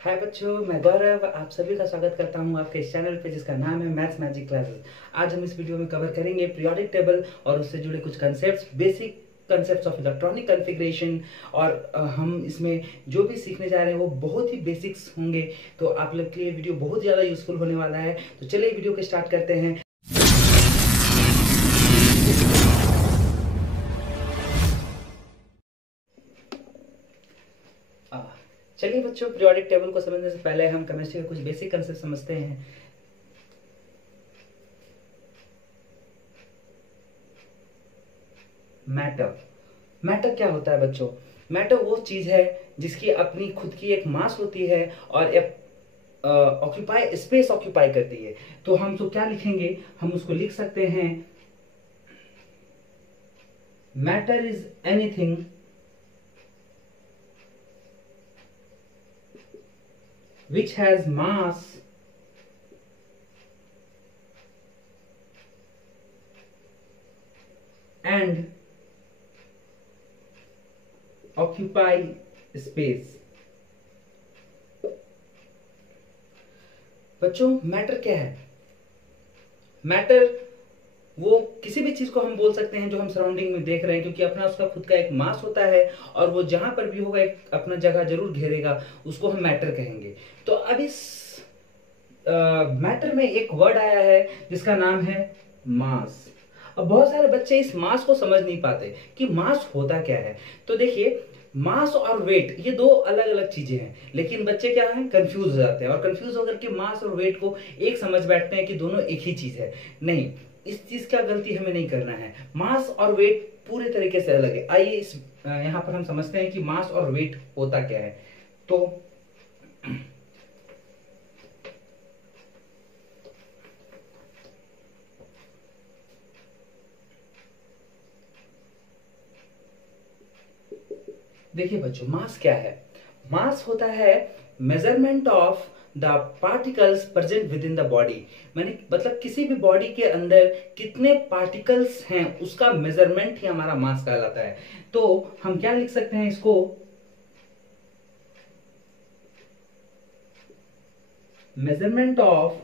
हाय बच्चों, मैं गौरव आप सभी का स्वागत करता हूं आपके इस चैनल पे जिसका नाम है मैथ्स मैजिक क्लासेस। आज हम इस वीडियो में कवर करेंगे पीरियोडिक टेबल और उससे जुड़े कुछ concepts, basic concepts of electronic configuration. और हम इसमें जो भी सीखने जा रहे हैं वो बहुत ही बेसिक्स होंगे, तो आप लोग के लिए वीडियो बहुत ज़्यादा यूजफुल होने वाला है। तो चलिए वीडियो को स्टार्ट करते हैं। चलिए बच्चों, पीरियोडिक टेबल को समझने से पहले हम केमिस्ट्री के कुछ बेसिक कंसेप्ट समझते हैं। मैटर मैटर क्या होता है बच्चों? मैटर वो चीज है जिसकी अपनी खुद की एक मास होती है और एक ऑक्यूपाई स्पेस ऑक्यूपाई करती है। तो हम तो क्या लिखेंगे, हम उसको लिख सकते हैं matter is anything which has mass and occupy space। बच्चों, मैटर क्या है? मैटर वो किसी भी चीज को हम बोल सकते हैं जो हम सराउंडिंग में देख रहे हैं, क्योंकि अपना उसका खुद का एक मास होता है और वो जहां पर भी होगा एक अपना जगह जरूर घेरेगा, उसको हम मैटर कहेंगे। तो अब इस मैटर में एक वर्ड आया है जिसका नाम है मास। अब बहुत सारे बच्चे इस मास को समझ नहीं पाते कि मास होता क्या है। तो देखिए, मास और वेट ये दो अलग अलग चीजें हैं, लेकिन बच्चे क्या हैं, कंफ्यूज हो जाते हैं और कंफ्यूज होकर के मास और वेट को एक समझ बैठते हैं कि दोनों एक ही चीज है। नहीं, इस चीज का गलती हमें नहीं करना है। मास और वेट पूरे तरीके से अलग है। आइए इस यहाँ पर हम समझते हैं कि मास और वेट होता क्या है। तो देखिए बच्चों, मास क्या है? मास होता है measurement of the particles present with in the body. माने मतलब किसी भी बॉडी के अंदर कितने पार्टिकल्स हैं उसका मेजरमेंट ही हमारा मास कहलाता है। तो हम क्या लिख सकते हैं इसको, measurement of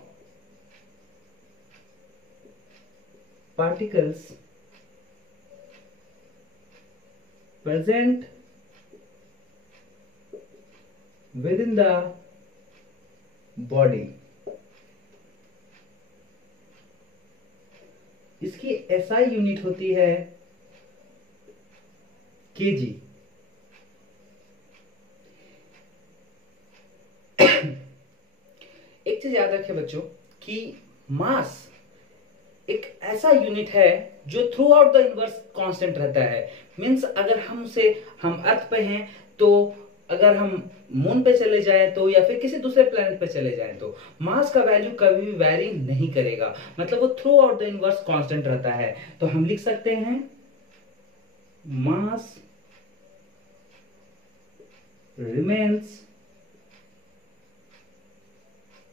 particles present with in the body. इसकी एसआई यूनिट होती है केजी। एक चीज याद रखें बच्चों कि मास एक ऐसा यूनिट है जो through out the universe constant रहता है। मींस अगर हम अर्थ पे हैं, तो अगर हम मून पे चले जाएं तो, या फिर किसी दूसरे प्लेनेट पे चले जाएं तो मास का वैल्यू कभी भी वैरी नहीं करेगा। मतलब वो through out the universe constant रहता है। तो हम लिख सकते हैं mass remains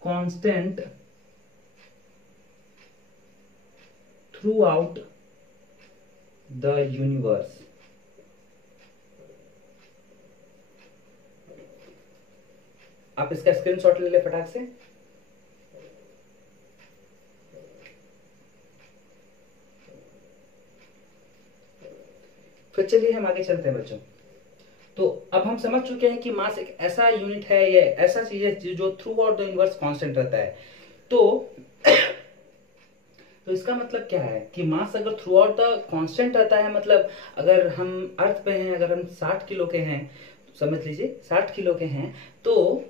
constant throughout the universe। आप इसका स्क्रीनशॉट ले ले फटाक से। फिर चलिए हम आगे चलते हैं बच्चों। तो अब हम समझ चुके हैं कि मास एक ऐसा यूनिट है, ये ऐसा चीज है जो through out the universe constant रहता है। तो इसका मतलब क्या है कि मास अगर थ्रू आउट द कांस्टेंट रहता है, मतलब अगर हम अर्थ पे हैं, अगर हम 60 किलो के हैं, समझ लीजिए 60 किलो के हैं, तो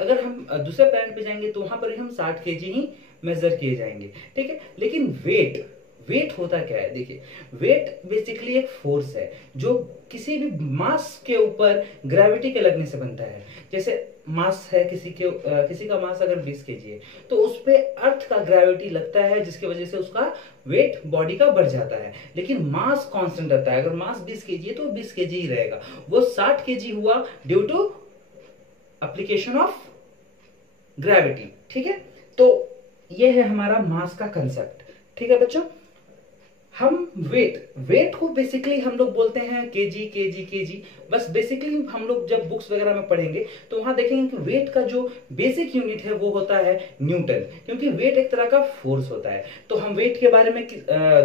अगर हम दूसरे प्लैनेट पे जाएंगे तो वहां पर भी हम 60 केजी ही मेजर किए जाएंगे, ठीक है। लेकिन वेट वेट होता क्या है? देखिए, वेट बेसिकली एक फोर्स है जो किसी भी मास के ऊपर ग्रेविटी के लगने से बनता है। जैसे मास है किसी का मास अगर 20 केजी है, तो उस पे अर्थ का ग्रेविटी लगता है, जिसकी वजह से उसका वेट बॉडी का बढ़ जाता है। लेकिन मास कांस्टेंट रहता है। अगर मास 20 केजी है तो 20 केजी ही रहेगा। वो 60 केजी हुआ due to application of gravity, ठीक है। तो ये है हमारा मास का कंसेप्ट, ठीक है बच्चों। हम वेट को बेसिकली हम लोग बोलते हैं केजी केजी केजी। बस बेसिकली हम लोग जब बुक्स वगैरह में पढ़ेंगे तो वहां देखेंगे कि वेट का जो बेसिक यूनिट है वो होता है न्यूटन, क्योंकि वेट एक तरह का फोर्स होता है। तो हम वेट के बारे में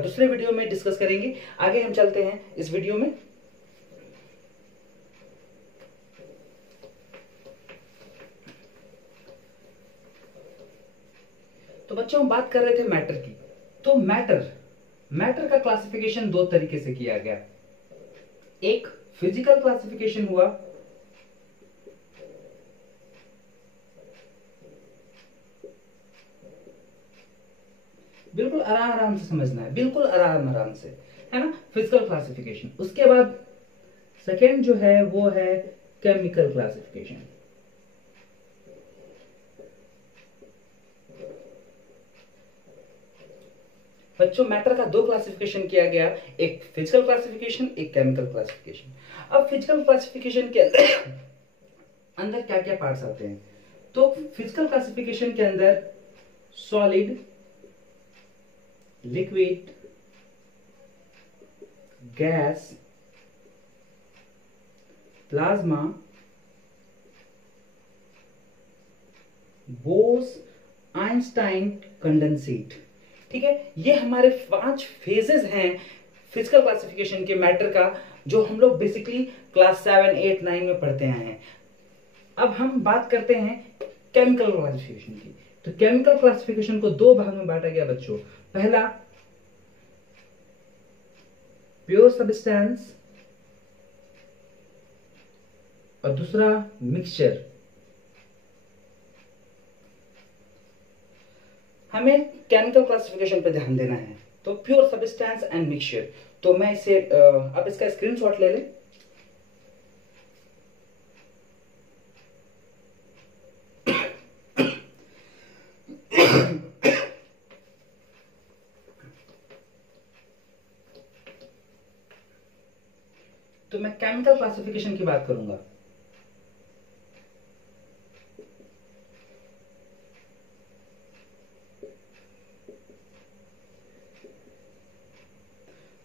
दूसरे वीडियो में डिस्कस करेंगे। आगे हम चलते हैं इस वीडियो में। तो बच्चों हम बात कर रहे थे मैटर की। तो मैटर का क्लासिफिकेशन दो तरीके से किया गया। एक फिजिकल क्लासिफिकेशन हुआ, बिल्कुल आराम आराम से समझना है, बिल्कुल आराम आराम से, है ना, फिजिकल क्लासिफिकेशन। उसके बाद सेकेंड जो है वो है केमिकल क्लासिफिकेशन। बच्चों मैटर का दो क्लासिफिकेशन किया गया, एक फिजिकल क्लासिफिकेशन, एक केमिकल क्लासिफिकेशन। अब फिजिकल क्लासिफिकेशन के अंदर क्या क्या पार्ट्स आते हैं? तो फिजिकल क्लासिफिकेशन के अंदर solid, liquid, gas, plasma, Bose, Einstein, condensate. ठीक है, ये हमारे 5 फेजेस हैं फिजिकल क्लासिफिकेशन के मैटर का, जो हम लोग बेसिकली क्लास 7, 8, 9 में पढ़ते आए हैं। अब हम बात करते हैं केमिकल क्लासिफिकेशन की। तो केमिकल क्लासिफिकेशन को दो भाग में बांटा गया बच्चों। पहला प्योर सब्सटेंस और दूसरा मिक्सचर। हमें केमिकल क्लासिफिकेशन पे ध्यान देना है। तो प्योर सब्सटेंस एंड मिक्सचर। तो मैं इसे अब इसका स्क्रीनशॉट ले लें। तो मैं केमिकल क्लासिफिकेशन की बात करूंगा।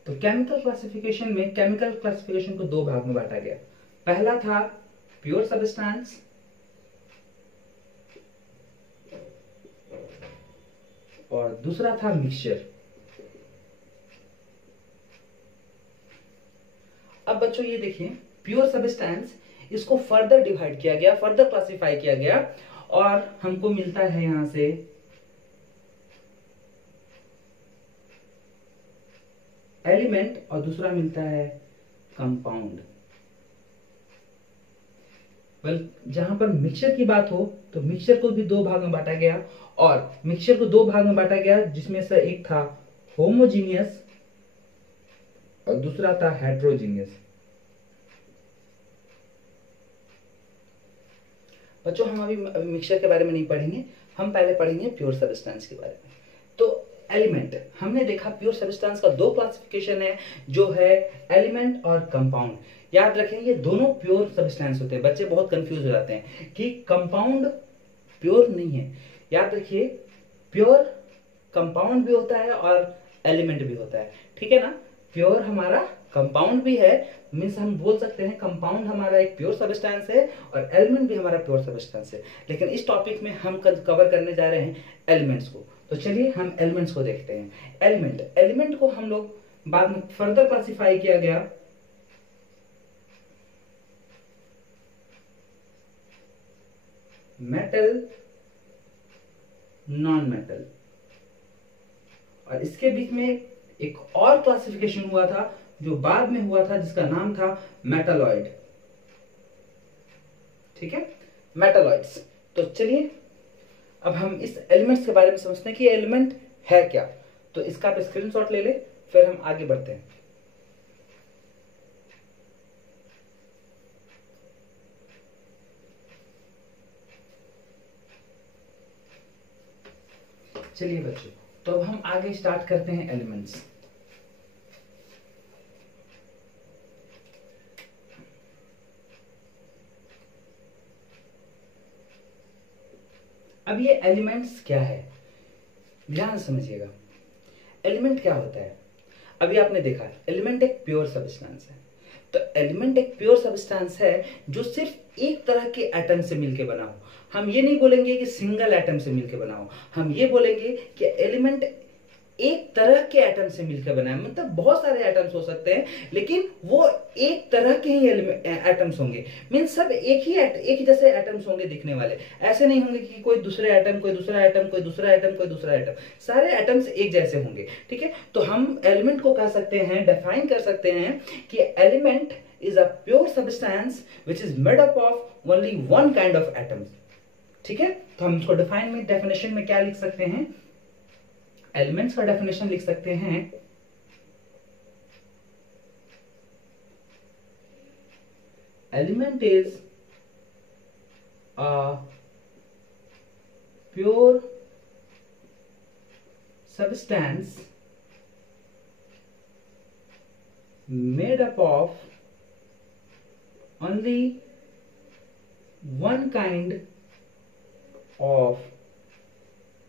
तो केमिकल क्लासिफिकेशन को दो भाग में बांटा गया। पहला था प्योर सब्सटेंस और दूसरा था मिक्सचर। अब बच्चों ये देखिए, प्योर सब्सटेंस, इसको फर्दर डिवाइड किया गया, फर्दर क्लासिफाई किया गया और हमको मिलता है यहां से एलिमेंट और दूसरा मिलता है कंपाउंड। वेल, जहां पर मिक्सचर की बात हो तो मिक्सचर को भी दो भाग में बांटा गया, और मिक्सचर को दो भाग में बांटा गया जिसमें से एक था होमोजीनियस और दूसरा था हेट्रोजीनियस। बच्चों हम अभी मिक्सचर के बारे में नहीं पढ़ेंगे, हम पहले पढ़ेंगे प्योर सब्सटेंस के बारे में। तो एलिमेंट, हमने देखा प्योर सब्सटेंस का दो क्लासिफिकेशन है, जो है एलिमेंट और कंपाउंड। याद रखें ये दोनों प्योर सब्सटेंस होते हैं। बच्चे बहुत कंफ्यूज हो जाते हैं कि कंपाउंड प्योर नहीं है। याद रखिए, प्योर कंपाउंड भी होता है और एलिमेंट भी होता है, ठीक है ना। प्योर हमारा कंपाउंड भी है, मीन्स हम बोल सकते हैं कंपाउंड हमारा एक प्योर सब्सटेंस है और एलिमेंट भी हमारा प्योर सब्सटेंस है। लेकिन इस टॉपिक में हम कवर करने जा रहे हैं एलिमेंट्स को। तो चलिए हम एलिमेंट्स को देखते हैं। एलिमेंट को हम लोग बाद में फर्दर क्लासिफाई किया गया मेटल, नॉन मेटल, और इसके बीच में एक और क्लासिफिकेशन हुआ था जो बाद में हुआ था, जिसका नाम था मेटालॉइड। ठीक है, मेटालॉइड्स। तो चलिए अब हम इस एलिमेंट्स के बारे में समझते हैं कि एलिमेंट है क्या। तो इसका आप स्क्रीनशॉट ले ले, फिर हम आगे बढ़ते हैं। चलिए बच्चों, तो अब हम आगे स्टार्ट करते हैं एलिमेंट्स। अब ये एलिमेंट्स क्या है, ध्यान से समझिएगा। एलिमेंट क्या होता है? अभी आपने देखा एलिमेंट एक प्योर सब्सटेंस है, तो एलिमेंट एक प्योर सब्सटेंस है जो सिर्फ एक तरह के एटम से मिलकर बना हो। हम ये नहीं बोलेंगे कि सिंगल एटम से मिलकर बना हो, हम ये बोलेंगे कि एलिमेंट एक तरह के एटम से मिलकर बना है। मतलब बहुत सारे एटम्स हो सकते हैं लेकिन वो एक तरह के ही एटम्स होंगे। मीन्स सब एक ही जैसे एटम्स होंगे दिखने वाले, ऐसे नहीं होंगे कि कोई दूसरे एटम, कोई दूसरा एटम, कोई दूसरा एटम, कोई दूसरा एटम, सारे एटम्स एक जैसे होंगे। ठीक है, तो हम एलिमेंट को कह सकते हैं, डिफाइन कर सकते हैं कि element is a pure substance which is made up of only one kind of atoms. ठीक है, तो हम इसको डेफिनेशन में क्या लिख सकते हैं, एलिमेंट्स का डेफिनेशन लिख सकते हैं, element is a pure substance made up of only one kind of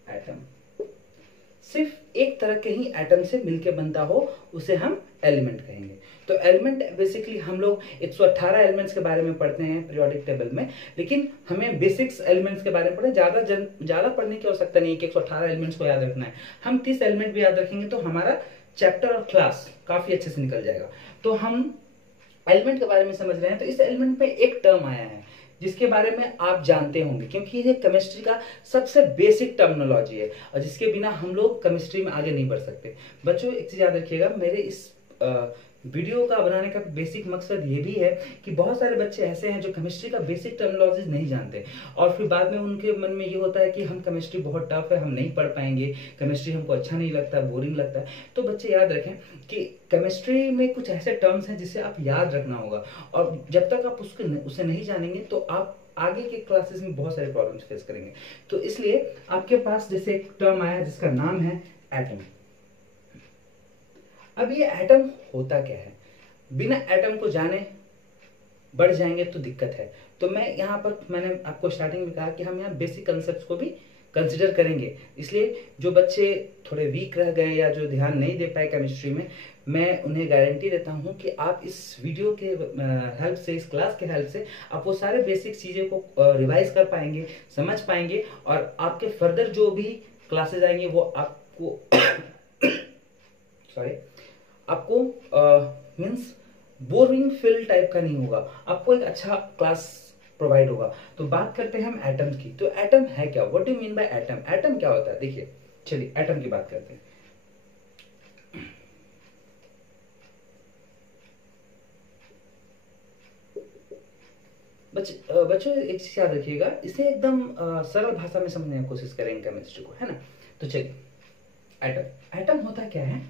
atom. सिर्फ एक तरह के ही एटम से मिलके बनता हो उसे हम एलिमेंट कहेंगे। तो एलिमेंट बेसिकली हम लोग 118 एलिमेंट्स के बारे में पढ़ते हैं पीरियोडिक टेबल में, लेकिन हमें बेसिक्स एलिमेंट्स के बारे में पढ़े, ज्यादा पढ़ने की आवश्यकता नहीं है कि 118 एलिमेंट्स को याद रखना है। हम 30 एलिमेंट भी याद रखेंगे तो हमारा चैप्टर और क्लास काफी अच्छे से निकल जाएगा। तो हम एलिमेंट के बारे में समझ रहे हैं, तो इस एलिमेंट पे एक टर्म आया है जिसके बारे में आप जानते होंगे, क्योंकि ये केमिस्ट्री का सबसे बेसिक टर्मिनोलॉजी है और जिसके बिना हम लोग केमिस्ट्री में आगे नहीं बढ़ सकते। बच्चों एक चीज याद रखिएगा, मेरे इस वीडियो का बनाने का बेसिक मकसद ये भी है कि बहुत सारे बच्चे ऐसे हैं जो केमिस्ट्री का बेसिक टर्मिनोलॉजी नहीं जानते और फिर बाद में उनके मन में ये होता है कि हम केमिस्ट्री बहुत टफ है, हम नहीं पढ़ पाएंगे, केमिस्ट्री हमको अच्छा नहीं लगता, बोरिंग लगता है। तो बच्चे याद रखें कि केमिस्ट्री में कुछ ऐसे टर्म्स हैं जिसे आप याद रखना होगा और जब तक आप उसे नहीं जानेंगे तो आप आगे के क्लासेस में बहुत सारे प्रॉब्लम्स फेस करेंगे। तो इसलिए आपके पास जैसे एक टर्म आया जिसका नाम है एटम। अब ये एटम होता क्या है, बिना एटम को जाने बढ़ जाएंगे तो दिक्कत है। तो मैंने आपको स्टार्टिंग में कहा कि हम यहाँ बेसिक कंसेप्ट्स को भी कंसिडर करेंगे। इसलिए जो बच्चे थोड़े वीक रह गए या जो ध्यान नहीं दे पाए केमिस्ट्री में, मैं उन्हें गारंटी देता हूं कि आप इस वीडियो के हेल्प से, इस क्लास के हेल्प से आप वो सारे बेसिक चीजें को रिवाइज कर पाएंगे, समझ पाएंगे और आपके फर्दर जो भी क्लासेस आएंगे वो आपको आपको मीन्स बोरिंग फील टाइप का नहीं होगा, आपको एक अच्छा क्लास प्रोवाइड होगा। तो बात करते हैं हम एटम की। तो एटम है क्या, what do mean by atom, atom क्या होता है? देखिए चलिए एटम की बात करते हैं। बच्चों एक चीज याद रखिएगा, इसे एकदम सरल भाषा में समझने की कोशिश करेंगे केमिस्ट्री को, है ना। तो चलिए एटम, एटम होता क्या है?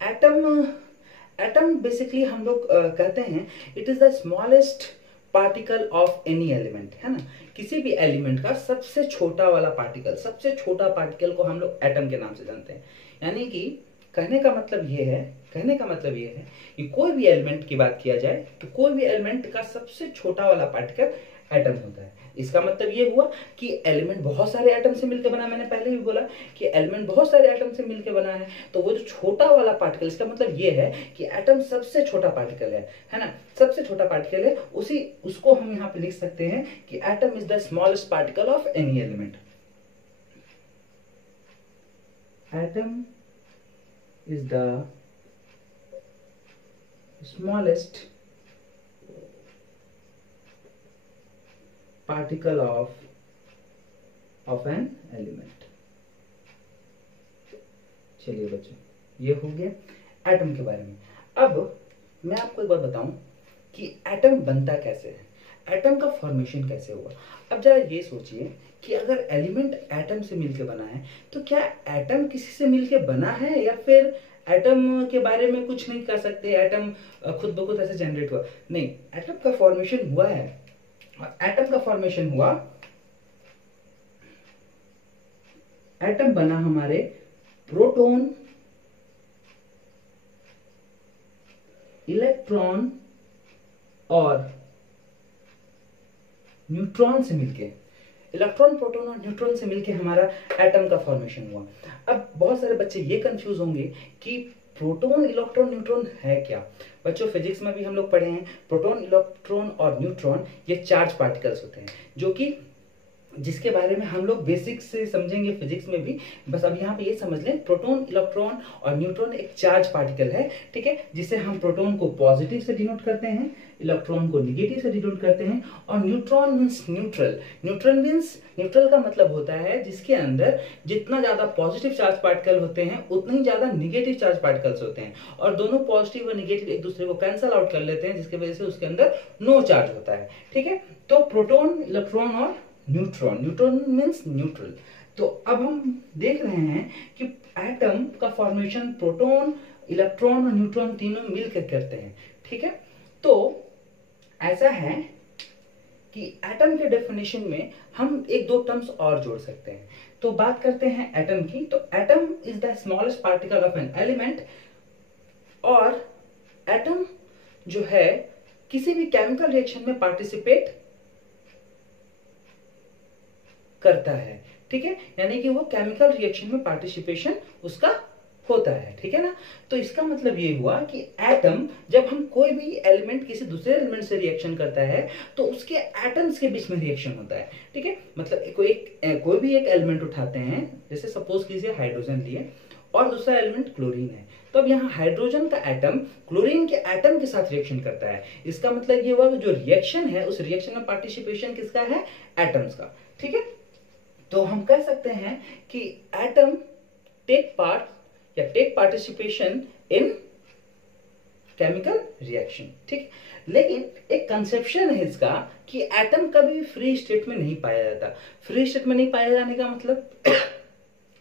एटम बेसिकली हम लोग कहते हैं it is the smallest particle of any element, है ना। किसी भी एलिमेंट का सबसे छोटा वाला पार्टिकल, सबसे छोटा पार्टिकल को हम लोग एटम के नाम से जानते हैं। यानी कि कहने का मतलब ये है कि कोई भी एलिमेंट की बात किया जाए तो कोई भी एलिमेंट का सबसे छोटा वाला पार्टिकल एटम होता है। इसका मतलब ये हुआ कि एलिमेंट बहुत सारे एटम से मिलकर बना, मैंने पहले भी बोला कि एलिमेंट बहुत सारे एटम से मिलकर बना है। तो वो जो छोटा वाला पार्टिकल, इसका मतलब ये है कि एटम सबसे छोटा पार्टिकल है ना, सबसे छोटा पार्टिकल है। उसको हम यहाँ पे लिख सकते हैं कि atom is the smallest particle of any element. Atom is the smallest particle of an element. चलिए बच्चों, ये हो गया एटम के बारे में। अब मैं आपको एक बात बताऊं कि एटम बनता कैसे है, एटम का फॉर्मेशन कैसे हुआ। अब जरा ये सोचिए कि अगर एलिमेंट एटम से मिलकर बना है तो क्या एटम किसी से मिलकर बना है या फिर एटम के बारे में कुछ नहीं कर सकते, एटम खुद ब खुद ऐसे जनरेट हुआ? नहीं, एटम का फॉर्मेशन हुआ है। एटम का फॉर्मेशन हुआ, एटम बना हमारे प्रोटॉन, इलेक्ट्रॉन और न्यूट्रॉन से मिलके, इलेक्ट्रॉन, प्रोटॉन और न्यूट्रॉन से मिलके हमारा एटम का फॉर्मेशन हुआ। अब बहुत सारे बच्चे ये कंफ्यूज होंगे कि प्रोटॉन इलेक्ट्रॉन न्यूट्रॉन है क्या? बच्चों फिजिक्स में भी हम लोग पढ़े हैं, प्रोटॉन इलेक्ट्रॉन और न्यूट्रॉन ये चार्ज पार्टिकल्स होते हैं, जो कि जिसके बारे में हम लोग बेसिक से समझेंगे फिजिक्स में भी। बस अब यहाँ पे ये समझ लें, प्रोटॉन इलेक्ट्रॉन और न्यूट्रॉन एक चार्ज पार्टिकल है, ठीक है, जिसे हम प्रोटॉन को पॉजिटिव से डिनोट करते हैं, इलेक्ट्रॉन को निगेटिव से डिनोट करते हैं। और neutron means neutral. Neutral means, neutral का मतलब होता है जिसके अंदर जितना ज्यादा पॉजिटिव चार्ज पार्टिकल होते हैं उतने ही ज्यादा निगेटिव चार्ज पार्टिकल्स होते हैं, और दोनों पॉजिटिव और निगेटिव एक दूसरे को कैंसल आउट कर लेते हैं, जिसकी वजह से उसके अंदर नो चार्ज होता है, ठीक है। तो प्रोटॉन, इलेक्ट्रॉन और न्यूट्रॉन, न्यूट्रॉन मीन्स न्यूट्रल। तो अब हम देख रहे हैं कि एटम का फॉर्मेशन प्रोटॉन, इलेक्ट्रॉन और न्यूट्रॉन तीनों मिलकर करते हैं, ठीक है। तो ऐसा है कि एटम के डेफिनेशन में हम एक दो टर्म्स और जोड़ सकते हैं। तो बात करते हैं एटम की। तो atom is the smallest particle of an element, और एटम जो है किसी भी केमिकल रिएक्शन में पार्टिसिपेट करता है, ठीक है, यानी कि वो केमिकल रिएक्शन में पार्टिसिपेशन उसका होता है, ठीक है ना। तो इसका मतलब ये हुआ कि एटम, जब हम कोई भी एलिमेंट किसी दूसरे एलिमेंट से रिएक्शन करता है तो उसके एटम्स के बीच में रिएक्शन होता है, ठीक है। मतलब कोई भी एक एलिमेंट उठाते हैं, जैसे सपोज कीजिए हाइड्रोजन लिए और दूसरा एलिमेंट क्लोरीन है, तो अब यहाँ हाइड्रोजन का एटम क्लोरीन के एटम के साथ रिएक्शन करता है। इसका मतलब ये हुआ कि जो रिएक्शन है उस रिएक्शन में पार्टिसिपेशन किसका है? एटम्स का, ठीक है। तो हम कह सकते हैं कि एटम टेक पार्ट या take participation in chemical reaction, ठीक। लेकिन एक कंसेप्शन है इसका कि एटम कभी फ्री स्टेट में नहीं पाया जाता। फ्री स्टेट में नहीं पाया जाने का मतलब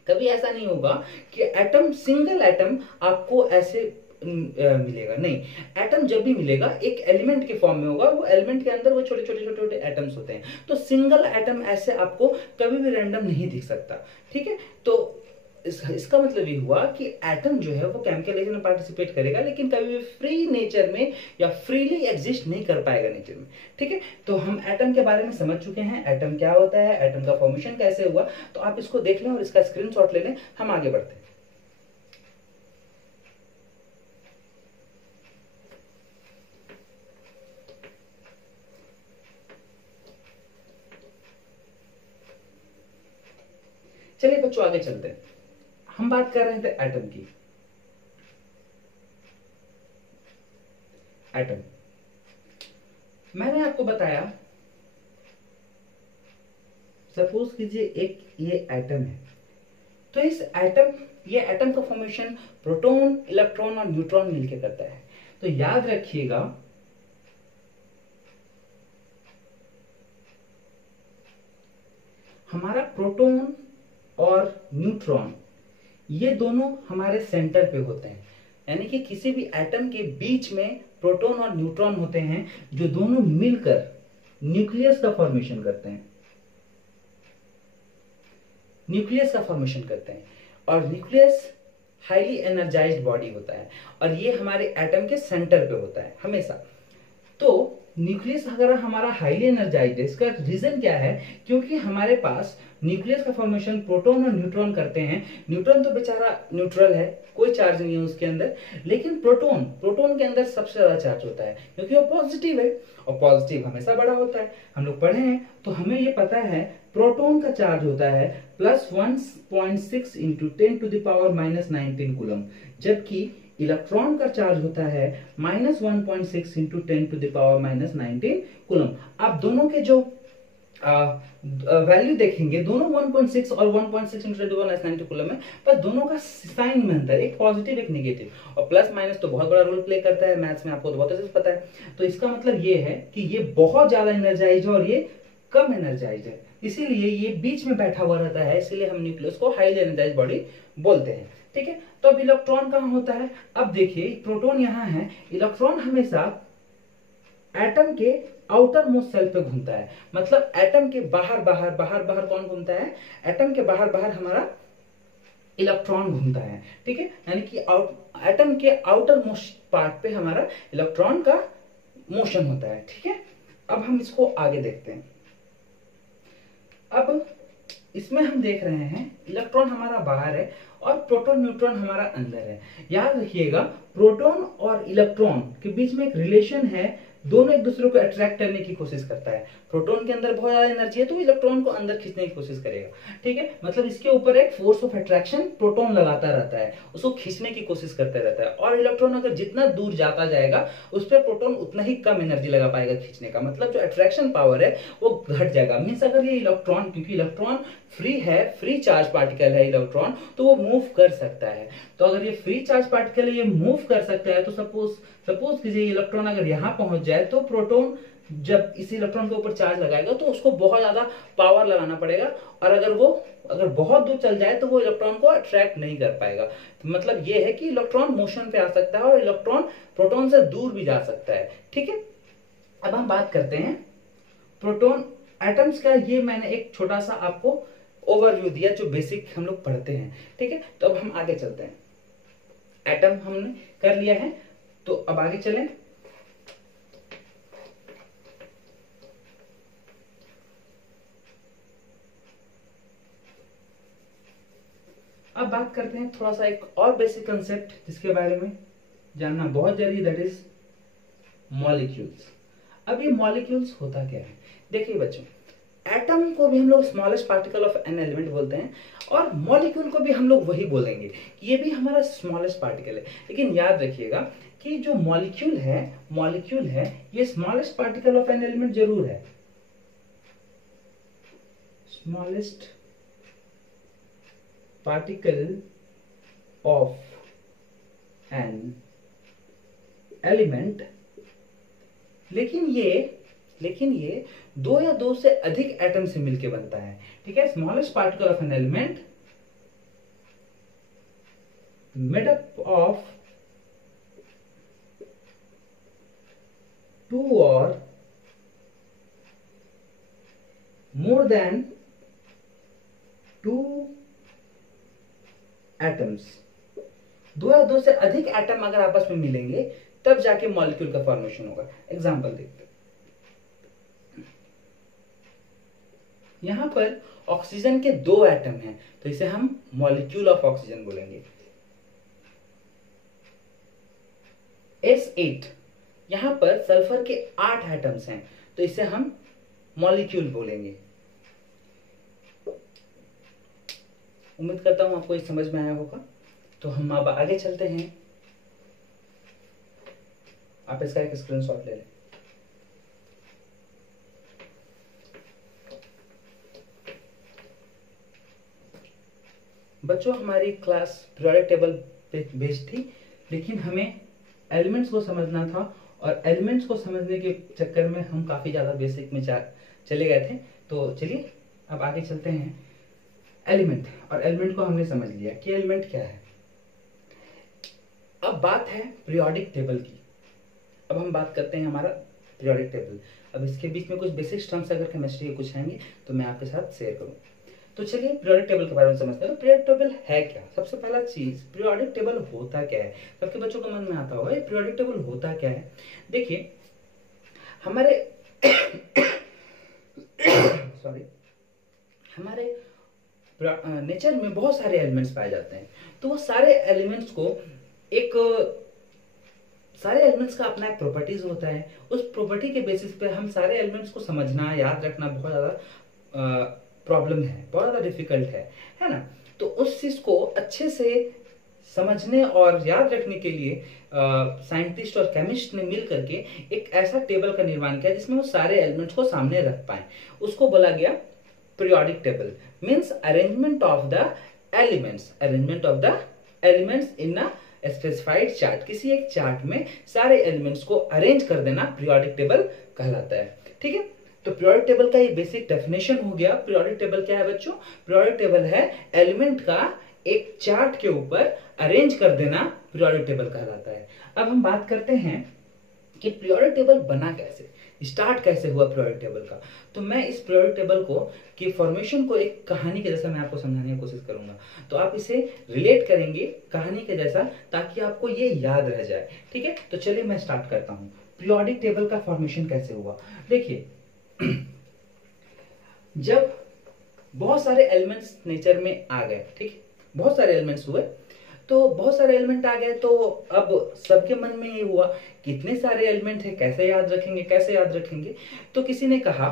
कभी ऐसा नहीं होगा कि एटम, सिंगल एटम आपको ऐसे मिलेगा, नहीं। एटम जब भी मिलेगा एक एलिमेंट के फॉर्म में होगा, वो एलिमेंट के अंदर वो छोटे छोटे छोटे छोटे एटम्स होते हैं। तो सिंगल एटम ऐसे आपको कभी भी रैंडम नहीं दिख सकता, ठीक है। तो इसका मतलब ये हुआ कि एटम जो है वो केमिकल रिएक्शन में पार्टिसिपेट करेगा, लेकिन कभी भी फ्री नेचर में या फ्रीली एग्जिस्ट नहीं कर पाएगा नेचर में, ठीक है। तो हम एटम के बारे में समझ चुके हैं, एटम क्या होता है, एटम का फॉर्मेशन कैसे हुआ। तो आप इसको देख लें और इसका स्क्रीनशॉट ले लें, हम आगे बढ़ते हैं। चलिए बच्चों आगे चलते हैं। हम बात कर रहे थे एटम की। एटम, मैंने आपको बताया, सपोज कीजिए एक ये एटम है, तो इस एटम, ये एटम का फॉर्मेशन प्रोटॉन, इलेक्ट्रॉन और न्यूट्रॉन मिलकर करता है। तो याद रखिएगा, हमारा प्रोटॉन और न्यूट्रॉन ये दोनों हमारे सेंटर पे होते हैं, यानी कि किसी भी एटम के बीच में प्रोटॉन और न्यूट्रॉन होते हैं, जो दोनों मिलकर न्यूक्लियस का फॉर्मेशन करते हैं, न्यूक्लियस का फॉर्मेशन करते हैं। और न्यूक्लियस हाईली एनर्जाइज्ड बॉडी होता है, और ये हमारे एटम के सेंटर पे होता है हमेशा। तो न्यूक्लियस अगर हमारा हाईली एनर्जाइज्ड है, इसका रीजन क्या है? क्योंकि हमारे पास न्यूक्लियस का फॉर्मेशन प्रोटॉन और न्यूट्रॉन करते हैं। न्यूट्रॉन तो बेचारा न्यूट्रल है, कोई चार्ज नहीं है उसके अंदर, लेकिन प्रोटॉन, प्रोटॉन के अंदर सबसे ज्यादा चार्ज होता है, क्योंकि वो पॉजिटिव है, और पॉजिटिव हमेशा बड़ा होता है। हम लोग पढ़े हैं तो हमें ये पता है, प्रोटॉन का चार्ज होता है +1.6 × 10⁻⁻19 कूलम, जबकि इलेक्ट्रॉन का चार्ज होता है -1.6 × 10⁻⁻19 कूलम। आप दोनों के जो वैल्यू देखेंगे, दोनों 1.6 और 1.6 × 10⁻⁹ कूलम है, पर दोनों का साइन में अंतर, एक पॉजिटिव एक नेगेटिव, और प्लस माइनस तो बहुत बड़ा रोल प्ले करता है मैथ्स में, आपको तो बहुत अच्छे से पता है। तो इसका मतलब ये है कि ये बहुत ज्यादा एनर्जाइज है और ये कम एनर्जाइज है, इसीलिए ये बीच में बैठा हुआ रहता है, इसीलिए हम न्यूक्लियस को हाईली एनर्जाइज बॉडी बोलते हैं, ठीक है। तो अब इलेक्ट्रॉन कहाँ होता है? अब देखिए, प्रोटॉन यहाँ है, इलेक्ट्रॉन हमेशा एटम के आउटर मोस्ट सेल पे घूमता है। मतलब एटम के बाहर बाहर बाहर बाहर कौन घूमता है? एटम के बाहर बाहर हमारा इलेक्ट्रॉन घूमता है, ठीक है। यानी कि एटम के आउटर मोस्ट पार्ट पे हमारा इलेक्ट्रॉन का मोशन होता है, ठीक है। अब हम इसको आगे देखते हैं। अब इसमें हम देख रहे हैं इलेक्ट्रॉन हमारा बाहर है और प्रोटॉन न्यूट्रॉन हमारा अंदर है। याद रखिएगा प्रोटॉन और इलेक्ट्रॉन के बीच में एक रिलेशन है, दोनों एक दूसरे को अट्रैक्ट करने की कोशिश करता है। प्रोटॉन के अंदर बहुत ज्यादा एनर्जी है तो इलेक्ट्रॉन को अंदर खींचने की कोशिश करेगा, ठीक है। मतलब इसके ऊपर एक फोर्स ऑफ अट्रैक्शन प्रोटॉन लगाता रहता है, उसको खींचने की कोशिश करता रहता है। और इलेक्ट्रॉन अगर जितना दूर जाता जाएगा उस पर प्रोटॉन उतना ही कम एनर्जी लगा पाएगा खींचने का, मतलब जो अट्रैक्शन पावर है वो घट जाएगा। मीन्स अगर ये इलेक्ट्रॉन, क्योंकि इलेक्ट्रॉन फ्री है, फ्री चार्ज पार्टिकल है इलेक्ट्रॉन, तो वो मूव कर सकता है। तो अगर ये फ्री चार्ज पार्टिकल ये मूव कर सकता है तो सपोज कीजिए इलेक्ट्रॉन अगर यहाँ पहुंच जाए तो प्रोटॉन जब इस इलेक्ट्रॉन के ऊपर चार्ज लगाएगा तो उसको बहुत ज्यादा पावर लगाना पड़ेगा, और अगर बहुत दूर चल जाए तो वो इलेक्ट्रॉन को अट्रैक्ट नहीं कर पाएगा। तो मतलब ये है कि इलेक्ट्रॉन मोशन पे आ सकता है और इलेक्ट्रॉन प्रोटॉन से दूर भी जा सकता है, ठीक है। अब हम बात करते हैं प्रोटॉन एटम्स का। ये मैंने एक छोटा सा आपको ओवरव्यू दिया जो बेसिक हम लोग पढ़ते हैं, ठीक है। तो अब हम आगे चलते हैं। एटम हमने कर लिया है, तो अब आगे चलें। अब बात करते हैं थोड़ा सा एक और बेसिक कंसेप्ट जिसके बारे में जानना बहुत जरूरी, दैट इज मॉलिक्यूल्स। अब ये मॉलिक्यूल्स होता क्या है? देखिए बच्चों, एटम को भी हम लोग smallest particle of an element बोलते हैं और मॉलिक्यूल को भी हम लोग वही बोलेंगे, ये भी हमारा स्मॉलेस्ट पार्टिकल है। लेकिन याद रखिएगा कि जो मॉलिक्यूल है ये smallest particle of an element जरूर है, smallest particle of an element, लेकिन ये दो या दो से अधिक एटम से मिलकर बनता है, ठीक है। Smallest particle of an element made up of two और मोर देन टू एटम्स। दो या दो से अधिक एटम अगर आपस में मिलेंगे तब जाके मॉलिक्यूल का फॉर्मेशन होगा। एग्जांपल देखते हैं, यहां पर ऑक्सीजन के दो एटम हैं तो इसे हम मॉलिक्यूल ऑफ ऑक्सीजन बोलेंगे। S8, यहां पर सल्फर के 8 एटम्स हैं तो इसे हम मॉलिक्यूल बोलेंगे। उम्मीद करता हूं आपको ये समझ में आया होगा। तो हम अब आगे चलते हैं। आप इसका एक स्क्रीनशॉट ले लें। बच्चों, हमारी क्लास पीरियोडिक टेबल पे बेस्ड थी, लेकिन हमें एलिमेंट्स को समझना था और एलिमेंट्स को समझने के चक्कर में हम काफी ज्यादा बेसिक में चले गए थे। तो चलिए अब आगे चलते हैं। एलिमेंट, और एलिमेंट को हमने समझ लिया कि एलिमेंट क्या है। अब बात है पीरियोडिक टेबल की। अब हम बात करते हैं हमारा पीरियोडिक टेबल। अब इसके बीच में कुछ बेसिक टर्म्स अगर केमिस्ट्री के कुछ आएंगे तो मैं आपके साथ शेयर करूँ। तो चलिए पीरियोडिक टेबल के बारे में समझते हैं। तो पीरियोडिक टेबल है क्या? सबसे पहला चीज, पीरियोडिक टेबल होता क्या है? सबके बच्चों को मन में आता होगा ये पीरियोडिक टेबल होता क्या है। देखिए हमारे सॉरी हमारे नेचर में बहुत सारे एलिमेंट्स पाए जाते हैं। तो वो सारे एलिमेंट्स का अपना एक प्रॉपर्टीज होता है। उस प्रॉपर्टी के बेसिस पे हम सारे एलिमेंट्स को समझना, याद रखना बहुत ज्यादा प्रॉब्लम है, बहुत ज्यादा डिफिकल्ट है ना। तो उस चीज को अच्छे से समझने और याद रखने के लिए साइंटिस्ट और केमिस्ट ने मिल करके एक ऐसा टेबल का निर्माण किया जिसमें वो सारे एलिमेंट्स को सामने रख पाए। उसको बोला गया periodic table. Means arrangement of the elements in a specified chart. किसी एक चार्ट में सारे एलिमेंट्स को अरेंज कर देना पीरियोडिक टेबल कहलाता है, ठीक है। तो पीरियोडिक टेबल का ये बेसिक डेफिनेशन हो गया। पीरियोडिक टेबल क्या है बच्चों? पीरियोडिक टेबल है एलिमेंट का एक चार्ट के ऊपर अरेंज कर देना, पीरियोडिक टेबल कहलाता है। अब हम बात करते हैं कि पीरियोडिक टेबल बना कैसे, स्टार्ट कैसे हुआ पीरियोडिक टेबल का। तो मैं इस पीरियोडिक टेबल को की फॉर्मेशन को एक कहानी के जैसा मैं आपको समझाने की कोशिश करूंगा। तो आप इसे रिलेट करेंगे कहानी के जैसा ताकि आपको ये याद रह जाए, ठीक है। तो चलिए मैं स्टार्ट करता हूँ। पीरियोडिक टेबल का फॉर्मेशन कैसे हुआ। देखिए जब बहुत सारे एलिमेंट्स नेचर में आ गए, ठीक है, बहुत सारे एलिमेंट्स हुए, तो बहुत सारे एलिमेंट आ गए, तो अब सबके मन में ये हुआ कितने सारे एलिमेंट है, कैसे याद रखेंगे, कैसे याद रखेंगे। तो किसी ने कहा,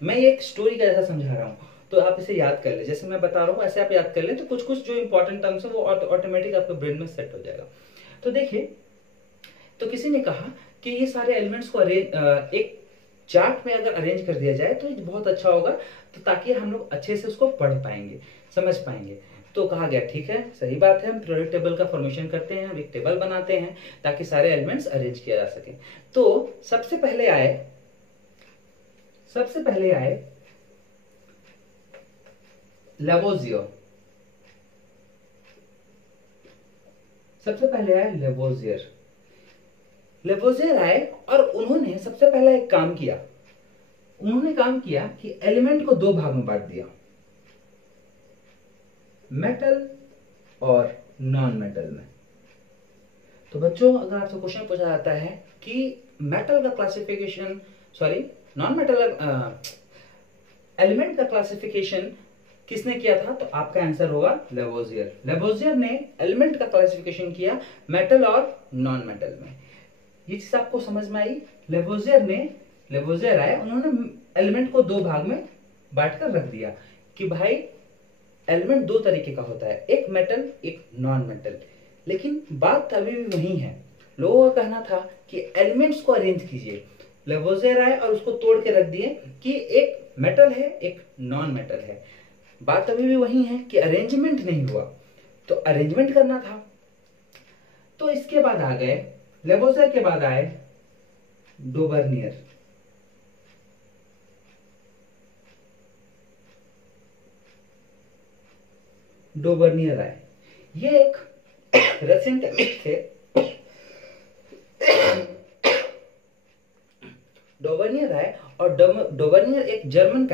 मैं ये एक स्टोरी का जैसा समझा रहा हूँ, तो आप इसे याद कर ले, जैसे मैं बता रहा हूँ ऐसे आप याद कर ले, तो कुछ कुछ जो इंपॉर्टेंट टर्म्स है वो ऑटोमेटिक आपके ब्रेन में सेट हो जाएगा। तो देखिए, तो किसी ने कहा कि ये सारे एलिमेंट्स को एक चार्ट में अगर अरेंज कर दिया जाए तो ये बहुत अच्छा होगा, तो ताकि हम लोग अच्छे से उसको पढ़ पाएंगे, समझ पाएंगे। तो कहा गया ठीक है, सही बात है, हम पीरियोडिक टेबल का फॉर्मेशन करते हैं, हम एक टेबल बनाते हैं ताकि सारे एलिमेंट्स अरेंज किया जा सके। तो सबसे पहले आए लेवोजियर। सबसे पहले आए लेवोजियर आए और उन्होंने सबसे पहले एक काम किया, उन्होंने काम किया कि एलिमेंट को दो भाग में बांट दिया, मेटल और नॉन मेटल में। तो बच्चों, अगर आपसे क्वेश्चन पूछा जाता है कि मेटल का classification, sorry non metal element का क्लासिफिकेशन किसने किया था, तो आपका आंसर होगा लेवोजियर। लेवोजियर ने एलिमेंट का क्लासिफिकेशन किया मेटल और नॉन मेटल में। ये चीज आपको समझ में आई? लेवोजियर आए, उन्होंने एलिमेंट को दो भाग में बांटकर रख दिया कि भाई एलिमेंट दो तरीके का होता है, एक मेटल एक नॉन मेटल। लेकिन बात अभी भी वही है, लोगों का कहना था कि एलिमेंट्स को अरेंज कीजिए। लेवोजियर आए और उसको तोड़ के रख दिए कि एक मेटल है एक नॉन मेटल है। बात अभी भी वही है कि अरेंजमेंट नहीं हुआ, तो अरेंजमेंट करना था। तो इसके बाद आ गए, लेवोजियर के बाद आए डोबर्नियर। डोबर्नियर आए, ये एक रशियन केमिस्ट थे। डोबर्नियर आए और डोबर्नियर एक जर्मन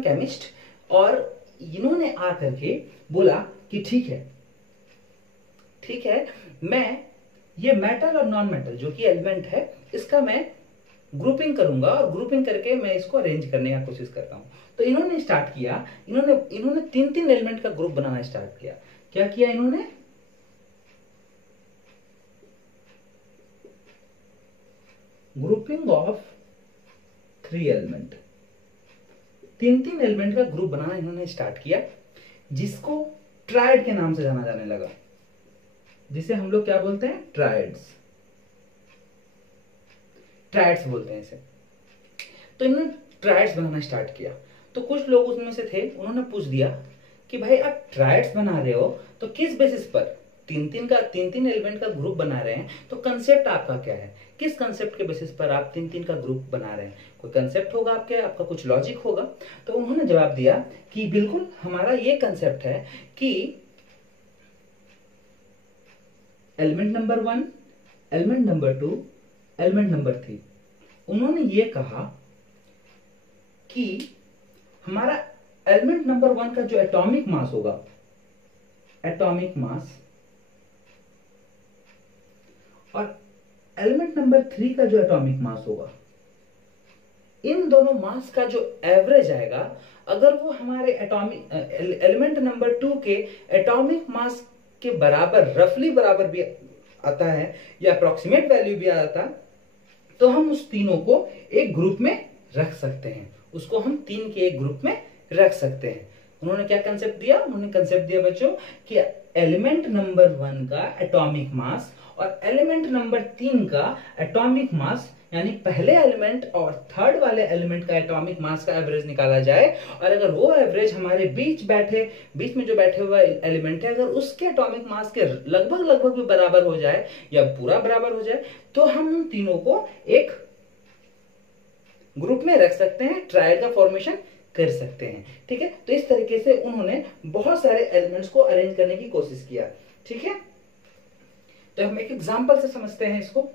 केमिस्ट, और इन्होंने आकर के बोला कि ठीक है, मैं ये मेटल और नॉन मेटल जो कि एलिमेंट है, इसका मैं ग्रुपिंग करूंगा और ग्रुपिंग करके मैं इसको अरेंज करने का कोशिश करता हूं। तो इन्होंने स्टार्ट किया, इन्होंने तीन एलिमेंट का ग्रुप बनाना स्टार्ट किया। क्या किया इन्होंने? ग्रुपिंग ऑफ 3 एलिमेंट, तीन एलिमेंट का ग्रुप बनाना इन्होंने स्टार्ट किया, जिसको ट्राइड के नाम से जाना जाने लगा, जिसे हम लोग क्या बोलते हैं? ट्राइड्स बोलते हैं इसे। तो इन्होंने ट्राइड्स बनाना स्टार्ट किया। तो कुछ लोग उसमें से थे, उन्होंने पूछ दिया कि भाई आप ट्राइड्स बना रहे हो तो किस बेसिस पर तीन एलिमेंट का ग्रुप बना रहे हैं, तो कंसेप्ट आपका क्या है, किस कंसेप्ट के बेसिस पर आप तीन का ग्रुप बना रहे हैं? कोई कंसेप्ट होगा आपका कुछ लॉजिक होगा। तो उन्होंने जवाब दिया कि बिल्कुल हमारा ये कंसेप्ट है कि element number 1, element number 2, element number 3। उन्होंने ये कहा कि हमारा एलिमेंट नंबर 1 का जो एटॉमिक मास होगा, एटॉमिक मास, और एलिमेंट नंबर 3 का जो एटॉमिक मास होगा, इन दोनों मास का जो एवरेज आएगा, अगर वो हमारे एलिमेंट नंबर 2 के एटॉमिक मास के बराबर, रफली बराबर भी आता है या अप्रोक्सीमेट वैल्यू भी आता, तो हम उस तीनों को एक ग्रुप में रख सकते हैं, उसको हम 3 के एक ग्रुप में रख सकते हैं। उन्होंने क्या कंसेप्ट दिया? उन्होंने कंसेप्ट दिया बच्चों कि एलिमेंट नंबर 1 का एटॉमिक मास और एलिमेंट नंबर 3 का एटॉमिक मास, यानी पहले एलिमेंट और थर्ड वाले एलिमेंट का एटॉमिक मास का एवरेज निकाला जाए, और अगर वो एवरेज हमारे बीच में जो बैठे हुए एलिमेंट है, अगर उसके एटॉमिक मास के लगभग भी बराबर हो जाए या पूरा बराबर हो जाए, तो हम उन तीनों को एक ग्रुप में रख सकते हैं, ट्राइड का फॉर्मेशन कर सकते हैं। ठीक है, तो इस तरीके से उन्होंने बहुत सारे एलिमेंट्स को अरेंज करने की कोशिश किया। ठीक है, तो हम एक एग्जांपल से समझते हैं इसको।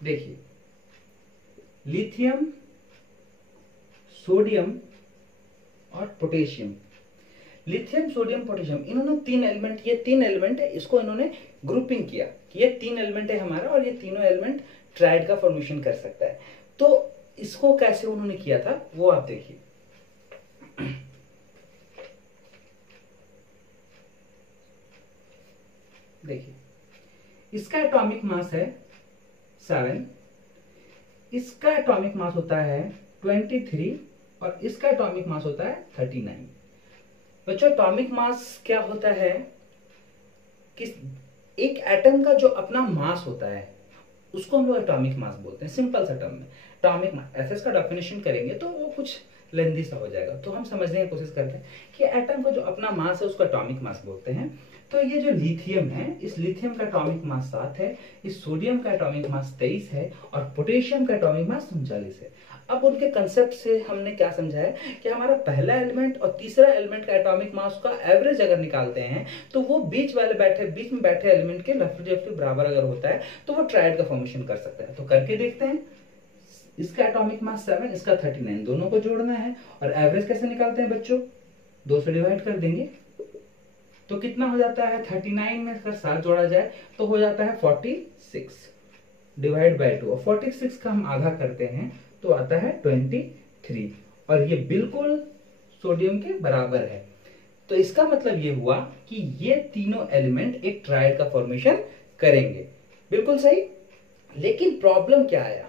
देखिए, लिथियम, सोडियम और पोटेशियम, लिथियम, सोडियम, पोटेशियम, इन्होंने तीन एलिमेंट, ये तीन एलिमेंट है, इसको इन्होंने ग्रुपिंग किया कि ये तीन एलिमेंट है हमारा और ये तीनों एलिमेंट ट्राइड का फॉर्मेशन कर सकता है। तो इसको कैसे उन्होंने किया था वो आप देखिए। देखिए इसका एटॉमिक मास है 7, इसका एटॉमिक मास होता है 23 और इसका एटॉमिक मास होता है 39। बच्चों एटॉमिक मास क्या होता है कि एक एटम का जो अपना मास होता है उसको हम लोग एटॉमिक मास बोलते हैं, सिंपल सा टर्म में एटॉमिक मास। ऐसे इसका डेफिनेशन करेंगे तो वो कुछ लेंदी सा हो जाएगा, तो हम समझने की कोशिश करते हैं कि एटम का जो अपना मास है उसको एटॉमिक मास बोलते हैं। तो ये जो लिथियम है, इस लिथियम का एटॉमिक मास 7 है, इस सोडियम का एटॉमिक मास 23 है और पोटेशियम का एटॉमिक मास 39 है। अब उनके कंसेप्ट से हमने क्या समझा है कि हमारा पहला एलिमेंट और तीसरा एलिमेंट का एटॉमिक मास का एवरेज अगर निकालते हैं तो वो बीच में बैठे एलिमेंट के रफली बराबर अगर होता है तो वो ट्राइड का फॉर्मेशन कर सकता है। तो करके देखते हैं। इसका एटॉमिक मास 7, इसका 39, दोनों को जोड़ना है और एवरेज कैसे निकालते हैं बच्चों, 2 से डिवाइड कर देंगे तो कितना हो जाता है, 39 में अगर 7 जोड़ा जाए तो हो जाता है 46 डिवाइड बाय 2 और 46 का हम आधा करते हैं तो आता है 23 और ये बिल्कुल सोडियम के बराबर है। तो इसका मतलब ये हुआ कि ये तीनों एलिमेंट एक ट्राइड का फॉर्मेशन करेंगे, बिल्कुल सही। लेकिन प्रॉब्लम क्या आया,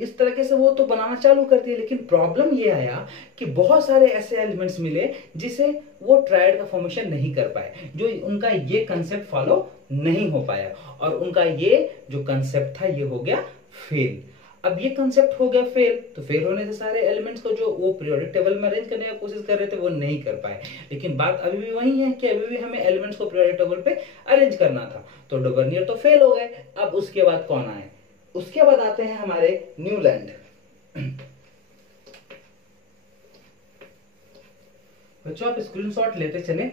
इस तरीके से वो तो बनाना चालू करती है, लेकिन प्रॉब्लम ये आया कि बहुत सारे ऐसे एलिमेंट्स मिले जिसे वो ट्राइड का फॉर्मेशन नहीं कर पाए, जो उनका ये कंसेप्ट फॉलो नहीं हो पाया और उनका ये जो कंसेप्ट था ये हो गया फेल। अब ये कंसेप्ट हो गया फेल, तो फेल होने से सारे एलिमेंट्स को जो वो पीरियोडिक टेबल में अरेंज करने की कोशिश कर रहे थे वो नहीं कर पाए। लेकिन बात अभी भी वही है कि अभी भी हमें एलिमेंट्स को पीरियोडिक टेबल पे अरेंज करना था, तो डोबर्नियर तो फेल हो गए। अब उसके बाद कौन आए, उसके बाद आते हैं हमारे न्यूलैंड। बच्चों आप स्क्रीनशॉट लेते चले।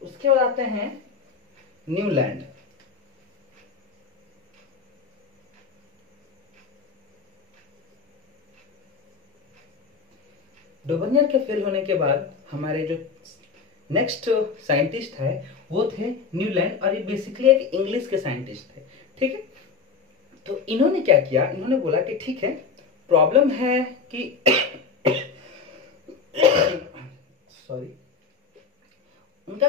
उसके बाद आते हैं न्यूलैंड। डोबर्नियर के फेल होने के बाद हमारे जो नेक्स्ट साइंटिस्ट है वो थे न्यूलैंड और ये बेसिकली एक इंग्लिश के साइंटिस्ट थे, ठीक है। तो इन्होंने क्या किया, इन्होंने बोला कि ठीक है प्रॉब्लम है कि सॉरी उनके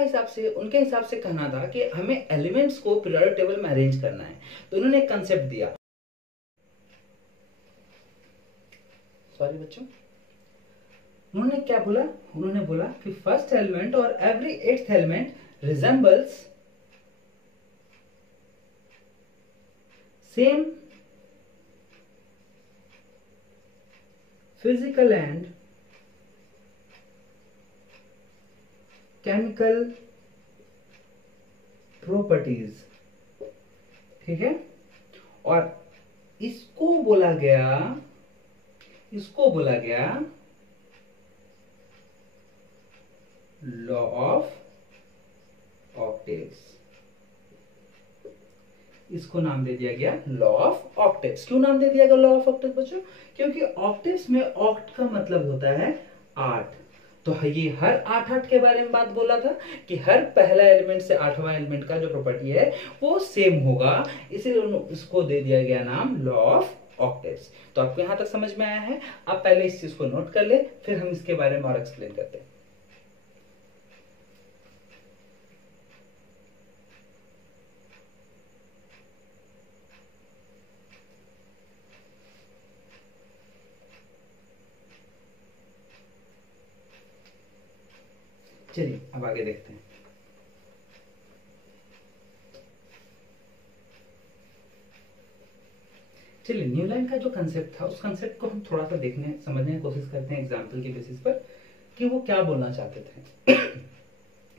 हिसाब से कहना था कि हमें एलिमेंट्स को पीरियोडिक टेबल में अरेंज करना है। तो इन्होंने एक कंसेप्ट दिया, सॉरी बच्चों, उन्होंने क्या बोला, उन्होंने बोला कि फर्स्ट एलिमेंट और every 8th element resembles same physical and chemical properties, ठीक है। और इसको बोला गया लॉ ऑफ ऑक्टेव्स। इसको नाम दे दिया गया लॉ ऑफ ऑक्टेव्स। क्यों नाम दे दिया गया लॉ ऑफ ऑक्टेव्स बच्चों, क्योंकि ऑक्टेव्स में ऑक्ट का मतलब होता है 8। तो ये हर 8 के बारे में बात बोला था कि हर पहला एलिमेंट से 8वां एलिमेंट का जो प्रॉपर्टी है वो सेम होगा, इसीलिए इसको दे दिया गया नाम लॉ ऑफ ऑक्टेव्स। तो आपको यहां तक समझ में आया है। आप पहले इस चीज को नोट कर ले, फिर हम इसके बारे में और एक्सप्लेन करते हैं। चलिए अब आगे देखते हैं। चलिए न्यूलैंड का जो कंसेप्ट था उस कंसेप्ट को हम थोड़ा सा देखने समझने की कोशिश करते हैं एग्जाम्पल के बेसिस पर कि वो क्या बोलना चाहते थे।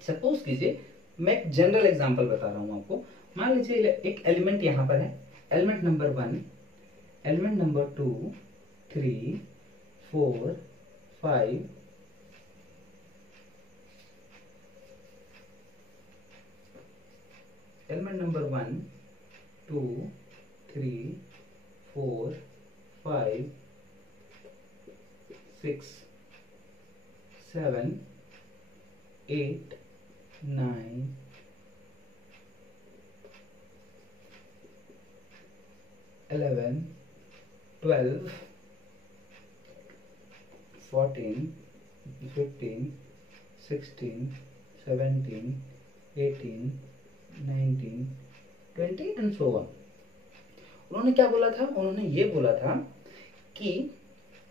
सपोज कीजिए मैं एक जनरल एग्जाम्पल बता रहा हूं आपको। मान लीजिए एक एलिमेंट यहां पर है, element number 1, element number 2, 3, 4, 5, element number 1, 2, 3, 4, 5, 6, 7 8 9 11 12 14 15 16 17 18 19 20 and so on. उन्होंने क्या बोला था? उन्होंने ये बोला था कि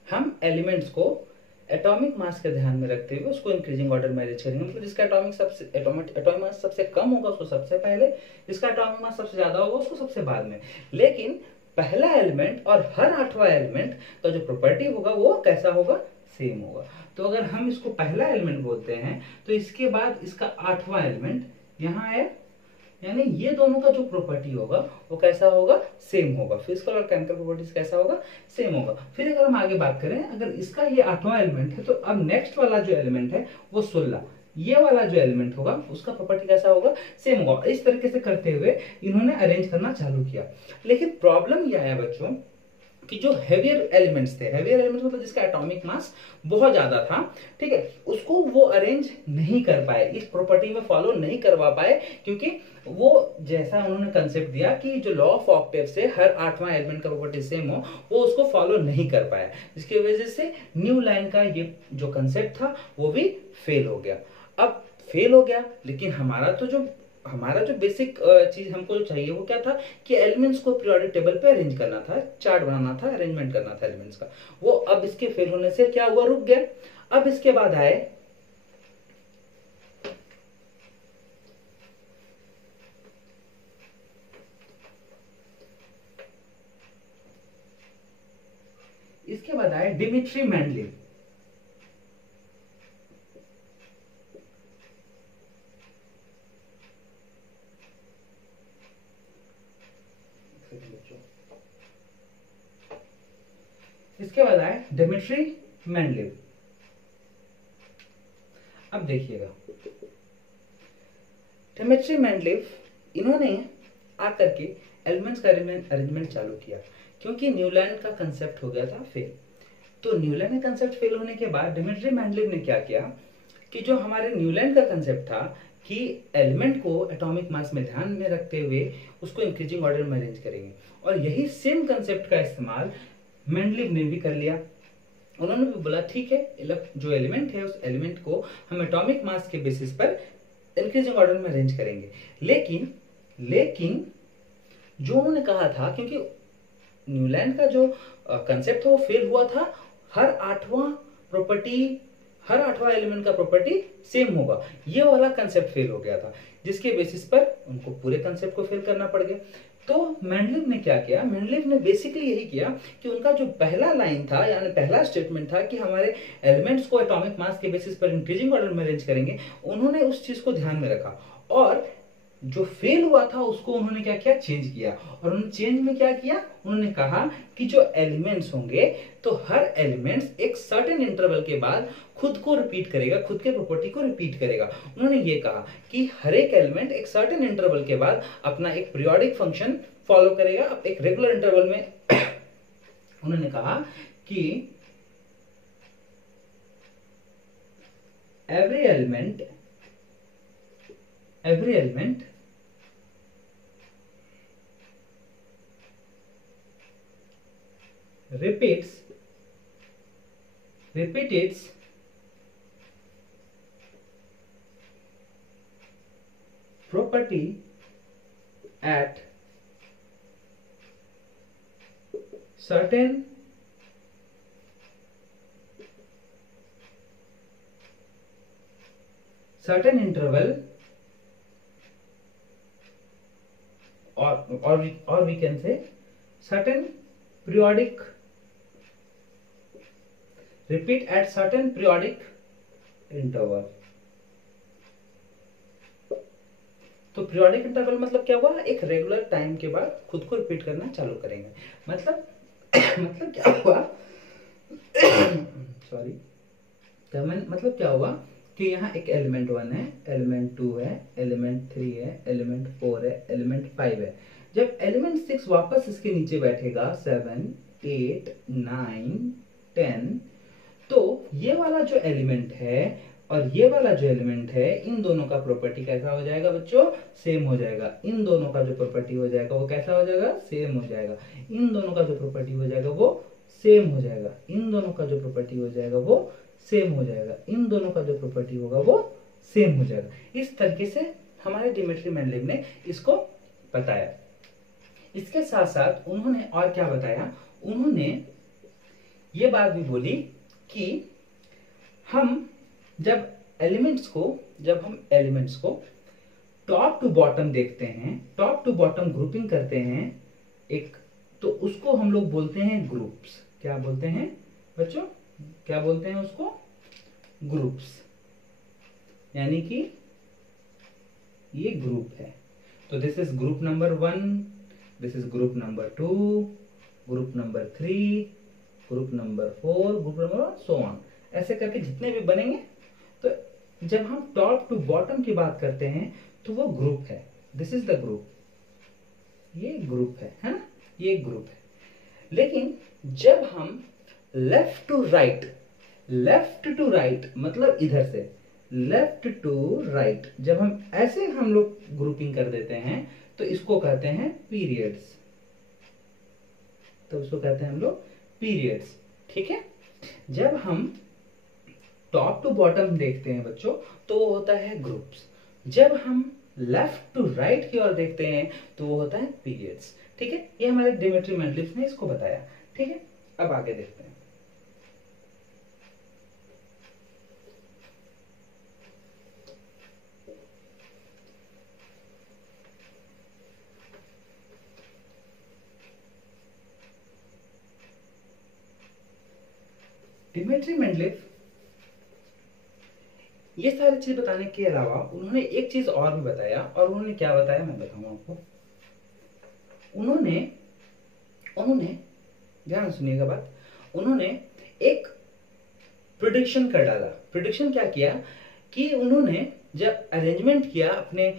हम एलिमेंट्स को एटॉमिक मास के ध्यान में रखते हुए उसको इंक्रीजिंग ऑर्डर में अरेंज करेंगे। मतलब जिसका एटॉमिक मास सबसे कम होगा उसको सबसे पहले, जिसका एटॉमिक मास सबसे ज्यादा होगा उसको सबसे बाद में। लेकिन पहला एलिमेंट और हर 8वां एलिमेंट का जो प्रॉपर्टी होगा वो कैसा होगा? सेम होगा। तो अगर हम इसको पहला एलिमेंट बोलते हैं तो इसके बाद इसका 8वां एलिमेंट यहाँ है, यानी ये दोनों का जो प्रॉपर्टी होगा वो कैसा होगा? सेम होगा। फिजिकल और केमिकल प्रॉपर्टीज कैसा होगा? सेम होगा। फिर अगर हम आगे बात करें, अगर इसका ये 8वां एलिमेंट है तो अब नेक्स्ट वाला जो एलिमेंट है वो 16, ये वाला जो एलिमेंट होगा उसका प्रॉपर्टी कैसा होगा? सेम होगा। इस तरीके से करते हुए इन्होंने अरेंज करना चालू किया। लेकिन प्रॉब्लम यह है बच्चों कि जो हेवियर एलिमेंट्स थे, हेवियर एलिमेंट्स मतलब जिसका एटॉमिक मास बहुत ज्यादा था, ठीक है, उसको वो अरेंज नहीं कर पाए, इस प्रॉपर्टी में फॉलो नहीं करवा पाए, क्योंकि वो जैसा उन्होंने कंसेप्ट दिया कि जो लॉ ऑफ ऑक्टेव से हर 8वां एलिमेंट का प्रॉपर्टी सेम हो, वो उसको फॉलो नहीं कर पाया, जिसकी वजह से न्यू लाइन का ये जो कंसेप्ट था वो भी फेल हो गया। अब फेल हो गया, लेकिन हमारा जो बेसिक चीज हमको जो चाहिए वो क्या था कि एलिमेंट्स को पीरियोडिक टेबल पे अरेंज करना था, चार्ट बनाना था, अरेंजमेंट करना था एलिमेंट्स का। वो अब इसके फेल होने से क्या हुआ? रुक गया। अब इसके बाद आए डिमिट्री मेंडलीव। इसके बाद आए डिमिट्री मेंडलीव। अब देखिएगा, डिमिट्री मेंडलीव इन्होंने आकर के एलिमेंट्स का अरेंजमेंट चालू किया, क्योंकि न्यूलैंड का कंसेप्ट हो गया था फेल। तो न्यूलैंड का कंसेप्ट फेल होने के बाद डिमिट्री मेंडलीव ने क्या किया कि जो हमारे न्यूलैंड का कंसेप्ट था कि एलिमेंट को एटॉमिक मास में ध्यान में रखते हुए उसको इंक्रीजिंग ऑर्डर में अरेंज करेंगे, और यही सेम कंसेप्ट का इस्तेमाल मेंडलीव ने भी कर लिया। उन्होंने भी बोला ठीक है, जो एलिमेंट है उस एलिमेंट को हम एटॉमिक मास के बेसिस पर इंक्रीजिंग ऑर्डर में अरेंज करेंगे। लेकिन जो उन्होंने कहा था, क्योंकि न्यूलैंड का जो कंसेप्ट था वो फेल हुआ था, हर 8वां एलिमेंट का प्रॉपर्टी सेम होगा, ये वाला कंसेप्ट फेल हो गया था, जिसके बेसिस पर उनको पूरे कंसेप्ट को फेल करना पड़ गया। तो मेंडलीव ने क्या किया? मेंडलीव ने बेसिकली यही किया कि उनका जो पहला लाइन था, यानी पहला स्टेटमेंट था कि हमारे एलिमेंट्स को एटॉमिक मास के बेसिस पर इंक्रीजिंग ऑर्डर में अरेंज करेंगे, उन्होंने उस चीज को ध्यान में रखा, और जो फेल हुआ था उसको उन्होंने क्या किया? चेंज किया। और उन्होंने चेंज में क्या किया? उन्होंने कहा कि जो एलिमेंट्स होंगे तो हर एलिमेंट्स एक सर्टेन इंटरवल के बाद खुद को रिपीट करेगा, खुद के प्रॉपर्टी को रिपीट करेगा। उन्होंने ये कहा कि हर एक एलिमेंट एक सर्टेन इंटरवल के बाद अपना एक पीरियोडिक फंक्शन फॉलो करेगा। अब एक रेगुलर इंटरवल में उन्होंने कहा कि every element repeats its property at certain interval, or we can say certain periodic, repeat at certain periodic interval। तो पीरियोडिक इंटरवल मतलब क्या हुआ? एक रेगुलर टाइम के बाद खुद को रिपीट करना चालू करेंगे। मतलब क्या हुआ सॉरी मतलब क्या हुआ कि यहाँ एक एलिमेंट 1 है, एलिमेंट 2 है, एलिमेंट 3 है, एलिमेंट 4 है, एलिमेंट 5 है। जब एलिमेंट 6 वापस इसके नीचे बैठेगा, 7 8 9 10, तो ये वाला जो एलिमेंट है और ये वाला जो एलिमेंट है, इन दोनों का प्रॉपर्टी कैसा हो जाएगा बच्चों? सेम हो जाएगा। इन दोनों का जो प्रॉपर्टी हो जाएगा वो कैसा हो जाएगा? सेम हो जाएगा। इन दोनों का जो प्रॉपर्टी हो जाएगा वो सेम हो जाएगा। इन दोनों का जो प्रॉपर्टी हो जाएगा वो सेम हो जाएगा। इन दोनों का जो प्रॉपर्टी होगा वो सेम हो जाएगा। इस तरीके से हमारे डिमिट्री मेंडलीव ने इसको बताया। इसके साथ साथ उन्होंने और क्या बताया? उन्होंने ये बात भी बोली कि हम जब एलिमेंट्स को टॉप टू बॉटम देखते हैं, टॉप टू बॉटम ग्रुपिंग करते हैं एक, तो उसको हम लोग बोलते हैं ग्रुप्स। क्या बोलते हैं बच्चों? क्या बोलते हैं उसको? ग्रुप्स। यानी कि ये ग्रुप है। तो this is group number 1, this is group number 2, group number 3, group number 4, group number so on. ऐसे करके जितने भी बनेंगे, तो जब हम टॉप टू बॉटम की बात करते हैं तो वो ग्रुप है। This is the group. ये ग्रुप है ना? ये ग्रुप है। लेकिन जब हम लेफ्ट टू राइट मतलब इधर से लेफ्ट टू राइट, जब हम ऐसे हम लोग ग्रुपिंग कर देते हैं तो इसको कहते हैं पीरियड्स। तो उसको कहते हैं हम लोग पीरियड्स। ठीक है? जब हम टॉप टू बॉटम देखते हैं बच्चों तो वो होता है ग्रुप्स। जब हम लेफ्ट टू राइट की ओर देखते हैं तो वो होता है पीरियड्स। ठीक है? ये हमारे डिमिट्री मेंडलीव ने इसको बताया। ठीक है? अब आगे देखते हैं। डिमिट्री मेंडलीव ये सारी चीज बताने के अलावा उन्होंने एक चीज और भी बताया, और उन्होंने क्या बताया मैं बताऊंगा आपको। उन्होंने ध्यान सुनिएगा बात। उन्होंने एक प्रिडिक्शन कर डाला। प्रिडिक्शन क्या किया कि उन्होंने जब अरेंजमेंट किया अपने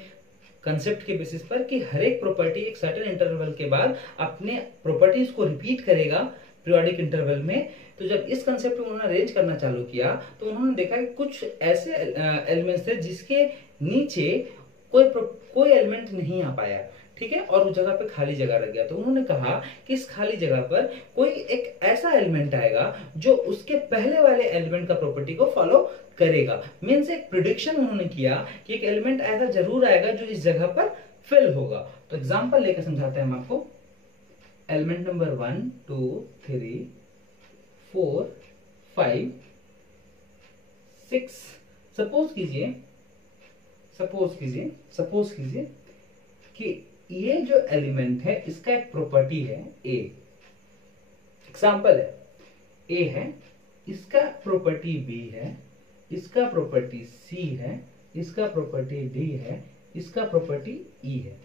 कंसेप्ट के बेसिस पर कि हर एक प्रॉपर्टी एक सर्टेन इंटरवल के बाद अपने प्रॉपर्टीज को रिपीट करेगा पीरियोडिक इंटरवल में, तो जब इस कंसेप्ट को उन्होंने अरेंज करना चालू किया तो उन्होंने देखा कि कुछ ऐसे एलिमेंट्स थे जिसके नीचे कोई एलिमेंट नहीं आ पाया। ठीक है? और उस जगह पे खाली जगह रह गया। तो उन्होंने कहा कि इस खाली जगह पर कोई एक ऐसा एलिमेंट आएगा जो उसके पहले वाले एलिमेंट का प्रॉपर्टी को फॉलो करेगा। मींस एक प्रिडिक्शन उन्होंने किया कि एक एलिमेंट ऐसा जरूर आएगा जो इस जगह पर फिल होगा। तो एग्जांपल लेकर समझाते हैं हम आपको। Element number 1 2 3 4 5 6। सपोज कीजिए कि ये जो एलिमेंट है इसका एक प्रॉपर्टी है ए। एग्जांपल है ए है, इसका प्रॉपर्टी बी है, इसका प्रॉपर्टी सी है, इसका प्रॉपर्टी डी है, इसका प्रॉपर्टी ई है।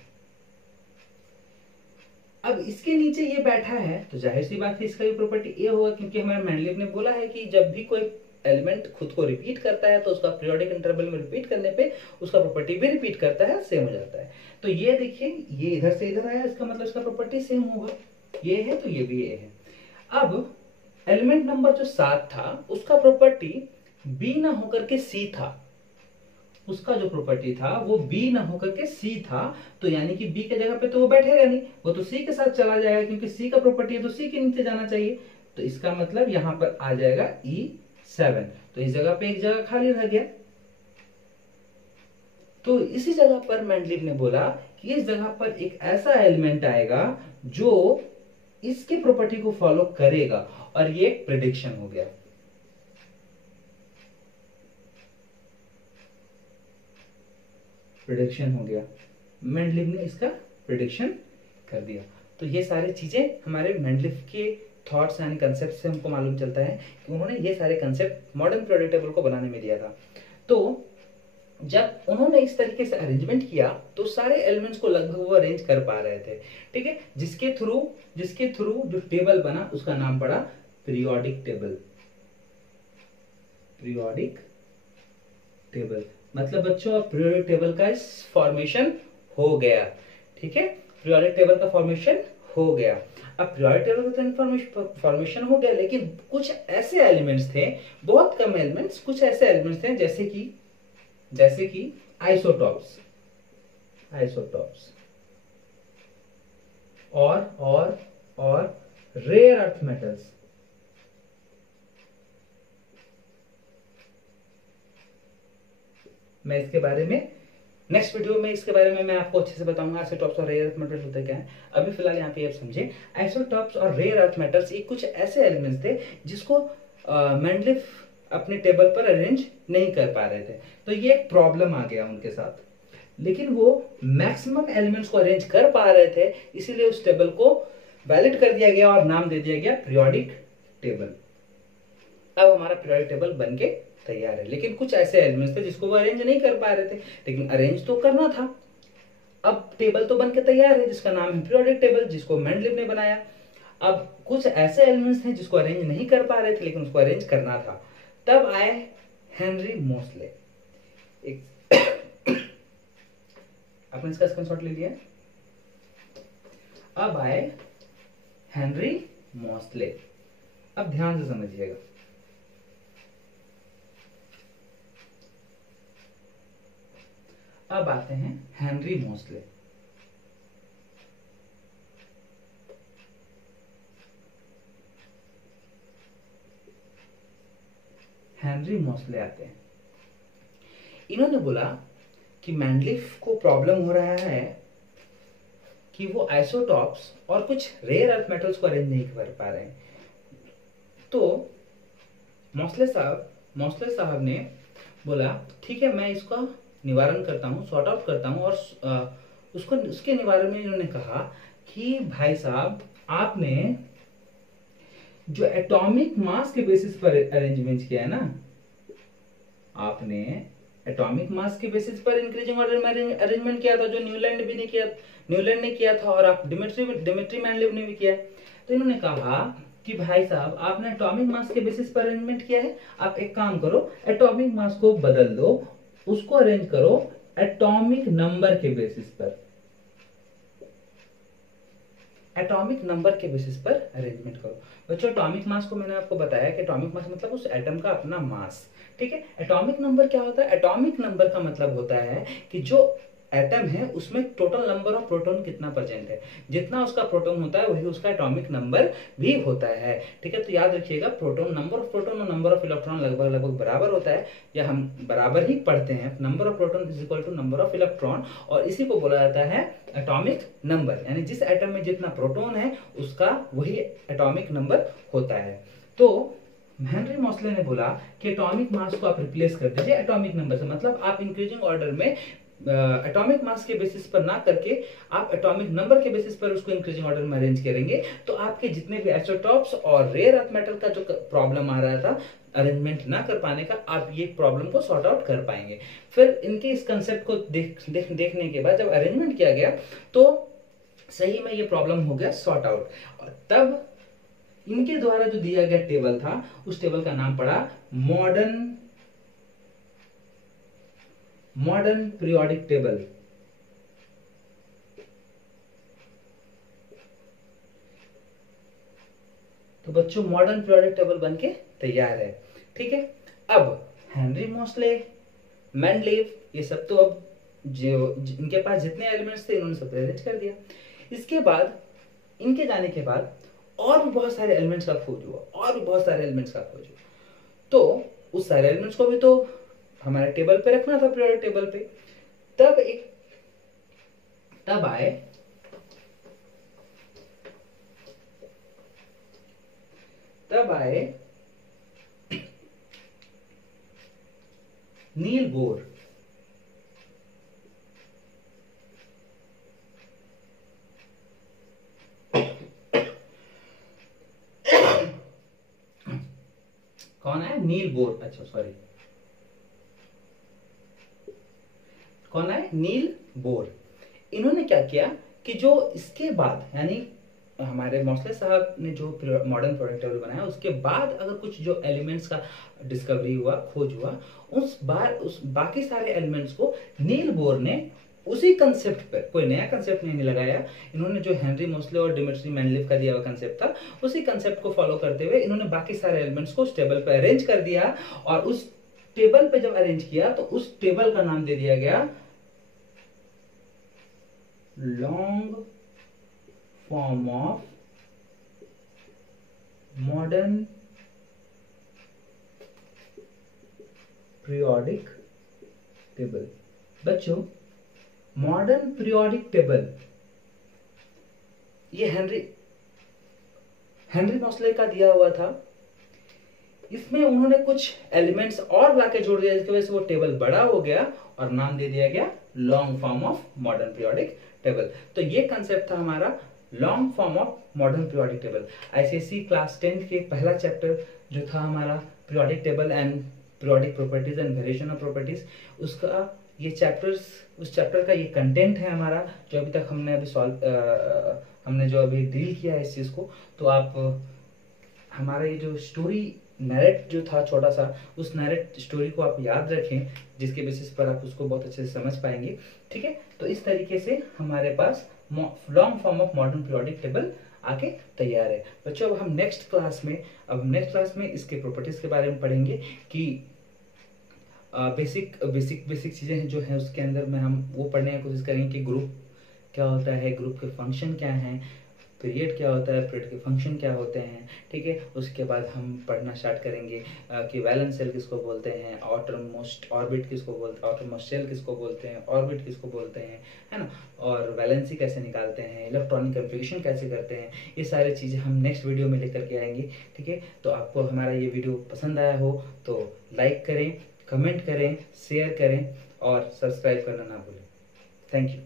अब इसके नीचे ये बैठा है तो जाहिर सी बात है इसका भी प्रॉपर्टी ए होगा, क्योंकि हमारे मेंडलीव ने बोला है कि जब भी कोई एलिमेंट खुद को रिपीट करता है तो उसका पीरियोडिक इंटरवल में रिपीट करने पे उसका प्रॉपर्टी भी रिपीट करता है, सेम हो जाता है। तो ये देखिए, ये इधर से इधर आया, इसका मतलब इसका प्रॉपर्टी सेम होगा। ये है तो ये भी ये है। अब एलिमेंट नंबर जो 7 था उसका प्रॉपर्टी बी ना होकर के सी था। उसका जो प्रॉपर्टी था वो बी ना होकर के सी था, तो यानी कि बी के जगह पे तो वो बैठेगा नहीं, वो तो सी के साथ चला जाएगा, क्योंकि सी का प्रॉपर्टी है तो सी के नीचे जाना चाहिए। तो इसका मतलब यहां पर आ जाएगा E7। तो इस जगह पे एक जगह खाली रह गया। तो इसी जगह पर मेंडलीव ने बोला कि इस जगह पर एक ऐसा एलिमेंट आएगा जो इसके प्रॉपर्टी को फॉलो करेगा, और ये एक प्रेडिक्शन हो गया। प्रेडिक्शन हो गया, मेंडलीव ने इसका प्रेडिक्शन कर दिया। तो ये सारी चीजें हमारे मेंडलीव के थॉट्स यानी कंसेप्ट से हमको मालूम चलता है कि उन्होंने ये सारे कंसेप्ट मॉडर्न पीरियोडिक टेबल को बनाने में दिया था। तो जब उन्होंने इस तरीके से अरेंजमेंट किया तो सारे एलिमेंट्स को लगभग वो अरेंज कर पा रहे थे। ठीक है? जिसके थ्रू जो टेबल बना उसका नाम पड़ा पीरियोडिक टेबल। पीरियोडिक टेबल मतलब बच्चों अब पीरियोडिक टेबल का फॉर्मेशन हो गया। ठीक है? पीरियोडिक टेबल का फॉर्मेशन हो गया। अब पीरियोडिक टेबल का तो फॉर्मेशन हो गया, लेकिन कुछ ऐसे एलिमेंट्स थे, बहुत कम एलिमेंट्स, कुछ ऐसे एलिमेंट्स थे जैसे कि आइसोटॉप्स और रेयर अर्थ मेटल्स। मैं इसके बारे में नेक्स्ट वीडियो में इसके बारे में मैं आपको अच्छे से बताऊंगा, आइसोटॉप्स और रेयर अर्थ मेटल्स होते क्या हैं। अभी फिलहाल यहाँ पे आप समझे, आइसोटॉप्स और रेयर अर्थ मेटल्स ये कुछ ऐसे एलिमेंट्स थे जिसको मेंडलीफ अपने टेबल पर अरेंज नहीं कर पा रहे थे, तो ये एक प्रॉब्लम आ गया उनके साथ। लेकिन वो मैक्सिमम एलिमेंट्स को अरेंज कर पा रहे थे, इसीलिए उस टेबल को वैलिड कर दिया गया और नाम दे दिया गया पीरियोडिक टेबल। अब हमारा पीरियोडिक टेबल बन के तैयार है। लेकिन कुछ ऐसे एलिमेंट्स थे जिसको वो अरेंज नहीं कर पा रहे थे, लेकिन अरेंज तो करना था। अब टेबल तो बन के तैयार है जिसका नाम है पीरियोडिक टेबल, जिसको मेंडलीव ने बनाया। अब कुछ ऐसे एलिमेंट्स थे जिसको अरेंज नहीं कर पा रहे थे, लेकिन उसको अरेंज करना था। तब आए हेनरी मोसले। आपने इसका स्क्रीनशॉट ले लिया। अब आए हेनरी मोसले। अब ध्यान से समझिएगा, अब आते हैं हेनरी मोसले। हेनरी मोसले आते हैं। इन्होंने बोला कि मेंडलीफ को प्रॉब्लम हो रहा है कि वो आइसोटॉप्स और कुछ रेयर अर्थ मेटल्स को अरेंज नहीं कर पा रहे हैं। तो मोसले साहब ने बोला ठीक है, मैं इसका निवारण करता हूँ, सॉर्ट आउट करता हूँ। और उसके निवारण में इन्होंने कहा कि भाई साहब, आपने जो एटॉमिक मास के बेसिस पर अरेंजमेंट किया है ना, आपने एटॉमिक मास के बेसिस पर इंक्रीजिंग ऑर्डर में अरेंजमेंट किया था, जो न्यूलैंड ने किया था, और आप डिमिट्री मेंडलीव ने भी किया। तो इन्होंने कहा कि भाई साहब, आपने एटॉमिक मास के बेसिस पर अरेंजमेंट किया है, आप एक काम करो, एटॉमिक मास को बदल दो, उसको अरेंज करो एटॉमिक नंबर के बेसिस पर। एटॉमिक नंबर के बेसिस पर अरेंजमेंट करो। बच्चों, एटॉमिक मास को मैंने आपको बताया कि एटॉमिक मास मतलब उस एटम का अपना मास, ठीक है। एटॉमिक नंबर क्या होता है? एटॉमिक नंबर का मतलब होता है कि जो एटम है उसमें टोटल नंबर ऑफ प्रोटॉन कितना परसेंट है, जितना उसका प्रोटॉन होता है वही उसका एटॉमिक नंबर भी होता है, ठीक है। तो याद रखिएगा, प्रोटॉन, नंबर ऑफ प्रोटॉन और नंबर ऑफ इलेक्ट्रॉन लगभग बराबर होता है, या हम बराबर ही पढ़ते हैं। Number of proton is equal to number of electron, और इसी को बोला जाता है एटॉमिक नंबर, यानी जिस एटम में जितना प्रोटॉन है उसका वही एटॉमिक नंबर होता है। तो हेनरी मोसले ने बोला कि एटॉमिक मास को आप रिप्लेस कर दीजिए एटॉमिक नंबर से, मतलब आप इंक्रीजिंग ऑर्डर में एटॉमिक मास के बेसिस पर ना करके आप एटॉमिक नंबर के बेसिस पर उसको इंक्रीजिंग ऑर्डर में अरेंज करेंगे, तो आपके जितने भी आइसोटॉप्स और रेयर अर्थ मेटल का जो प्रॉब्लम आ रहा था अरेंजमेंट ना कर पाने का, आप ये प्रॉब्लम को सॉर्ट आउट कर पाएंगे। फिर इनके इस कंसेप्ट को देखने के बाद जब अरेंजमेंट किया गया तो सही में ये प्रॉब्लम हो गया सॉर्ट आउट, और तब इनके द्वारा जो दिया गया टेबल था, उस टेबल का नाम पड़ा मॉडर्न पीरियोडिक टेबल। तो बच्चों, मॉडर्न पीरियोडिक टेबल बनके तैयार है, ठीक है। अब हेनरी मोसले, मेंडलीव, ये सब तो अब जो इनके पास जितने एलिमेंट्स थे इन्होंने सब अरेंज कर दिया। इसके बाद, इनके जाने के बाद और भी बहुत सारे एलिमेंट्स का खोज हुआ, तो उस सारे एलिमेंट्स को भी तो हमारे टेबल पे रखना था, पीरियोडिक टेबल पे। तब आए नील बोर। कौन है? Niels Bohr. अच्छा, सॉरी, कौन है? Niels Bohr. इन्होंने क्या किया कि जो इसके बाद, यानी हमारे मोसले साहब ने जो मॉडर्न पीरियोडिक टेबल बनाया, उसके बाद अगर कुछ जो एलिमेंट्स का डिस्कवरी हुआ, खोज हुआ, उस बाकी सारे एलिमेंट्स को नील बोर ने उसी कंसेप्ट पर, कोई नया कंसेप्ट नहीं लगाया इन्होंने, जो हेनरी मोस्ले और डिमिट्री मेंडलीव का दिया हुआ कंसेप्ट था, उसी कंसेप्ट को फॉलो करते हुए इन्होंने बाकी सारे एलिमेंट्स को उस टेबल पे अरेंज कर दिया, और उस टेबल पे जब अरेंज किया तो उस टेबल का नाम दे दिया गया long form of modern periodic table. बच्चों, मॉडर्न पीरियोडिक टेबल ये हेनरी मोस्ले का दिया हुआ था। इसमें उन्होंने कुछ एलिमेंट्स और लाके जोड़ दिया, जिसकी वजह से वो टेबल बड़ा हो गया और नाम दे दिया गया long form of modern periodic table. तो ये कंसेप्ट था हमारा long form of modern periodic table. ICSE class 10 के पहला चैप्टर जो था हमारा periodic table and periodic properties and variation of properties, उसका ये चैप्टर्स, उस चैप्टर का ये कंटेंट है हमारा, जो अभी तक हमने हमने जो अभी डील किया है इस चीज को। तो आप हमारा ये जो स्टोरी नैरेट जो था छोटा सा, उस नैरेट स्टोरी को आप याद रखें, जिसके बेसिस पर आप उसको बहुत अच्छे से समझ पाएंगे। ठीक है, तो इस तरीके से हमारे पास long form of modern periodic table आके तैयार है। बच्चों, अब हम नेक्स्ट क्लास में इसके प्रॉपर्टीज के बारे में पढ़ेंगे कि बेसिक चीजें हैं जो है उसके अंदर में हम वो पढ़ने की कोशिश करेंगे कि ग्रुप क्या होता है, ग्रुप के फंक्शन क्या हैं, पीरियड क्या होता है, पीरियड के फंक्शन क्या होते हैं। ठीक है, उसके बाद हम पढ़ना स्टार्ट करेंगे कि वैलेंस सेल किसको बोलते हैं, आउटरमोस्ट ऑर्बिट किसको बोलते हैं, आउटरमोस्ट शेल किसको बोलते हैं, ऑर्बिट किसको बोलते हैं, है ना, और वैलेंसी कैसे निकालते हैं, इलेक्ट्रॉनिक कन्फिगरेशन कैसे करते हैं, ये सारी चीज़ें हम नेक्स्ट वीडियो में लेकर के आएंगे। ठीक है, तो आपको हमारा ये वीडियो पसंद आया हो तो लाइक करें, कमेंट करें, शेयर करें और सब्सक्राइब करना ना भूलें। Thank you.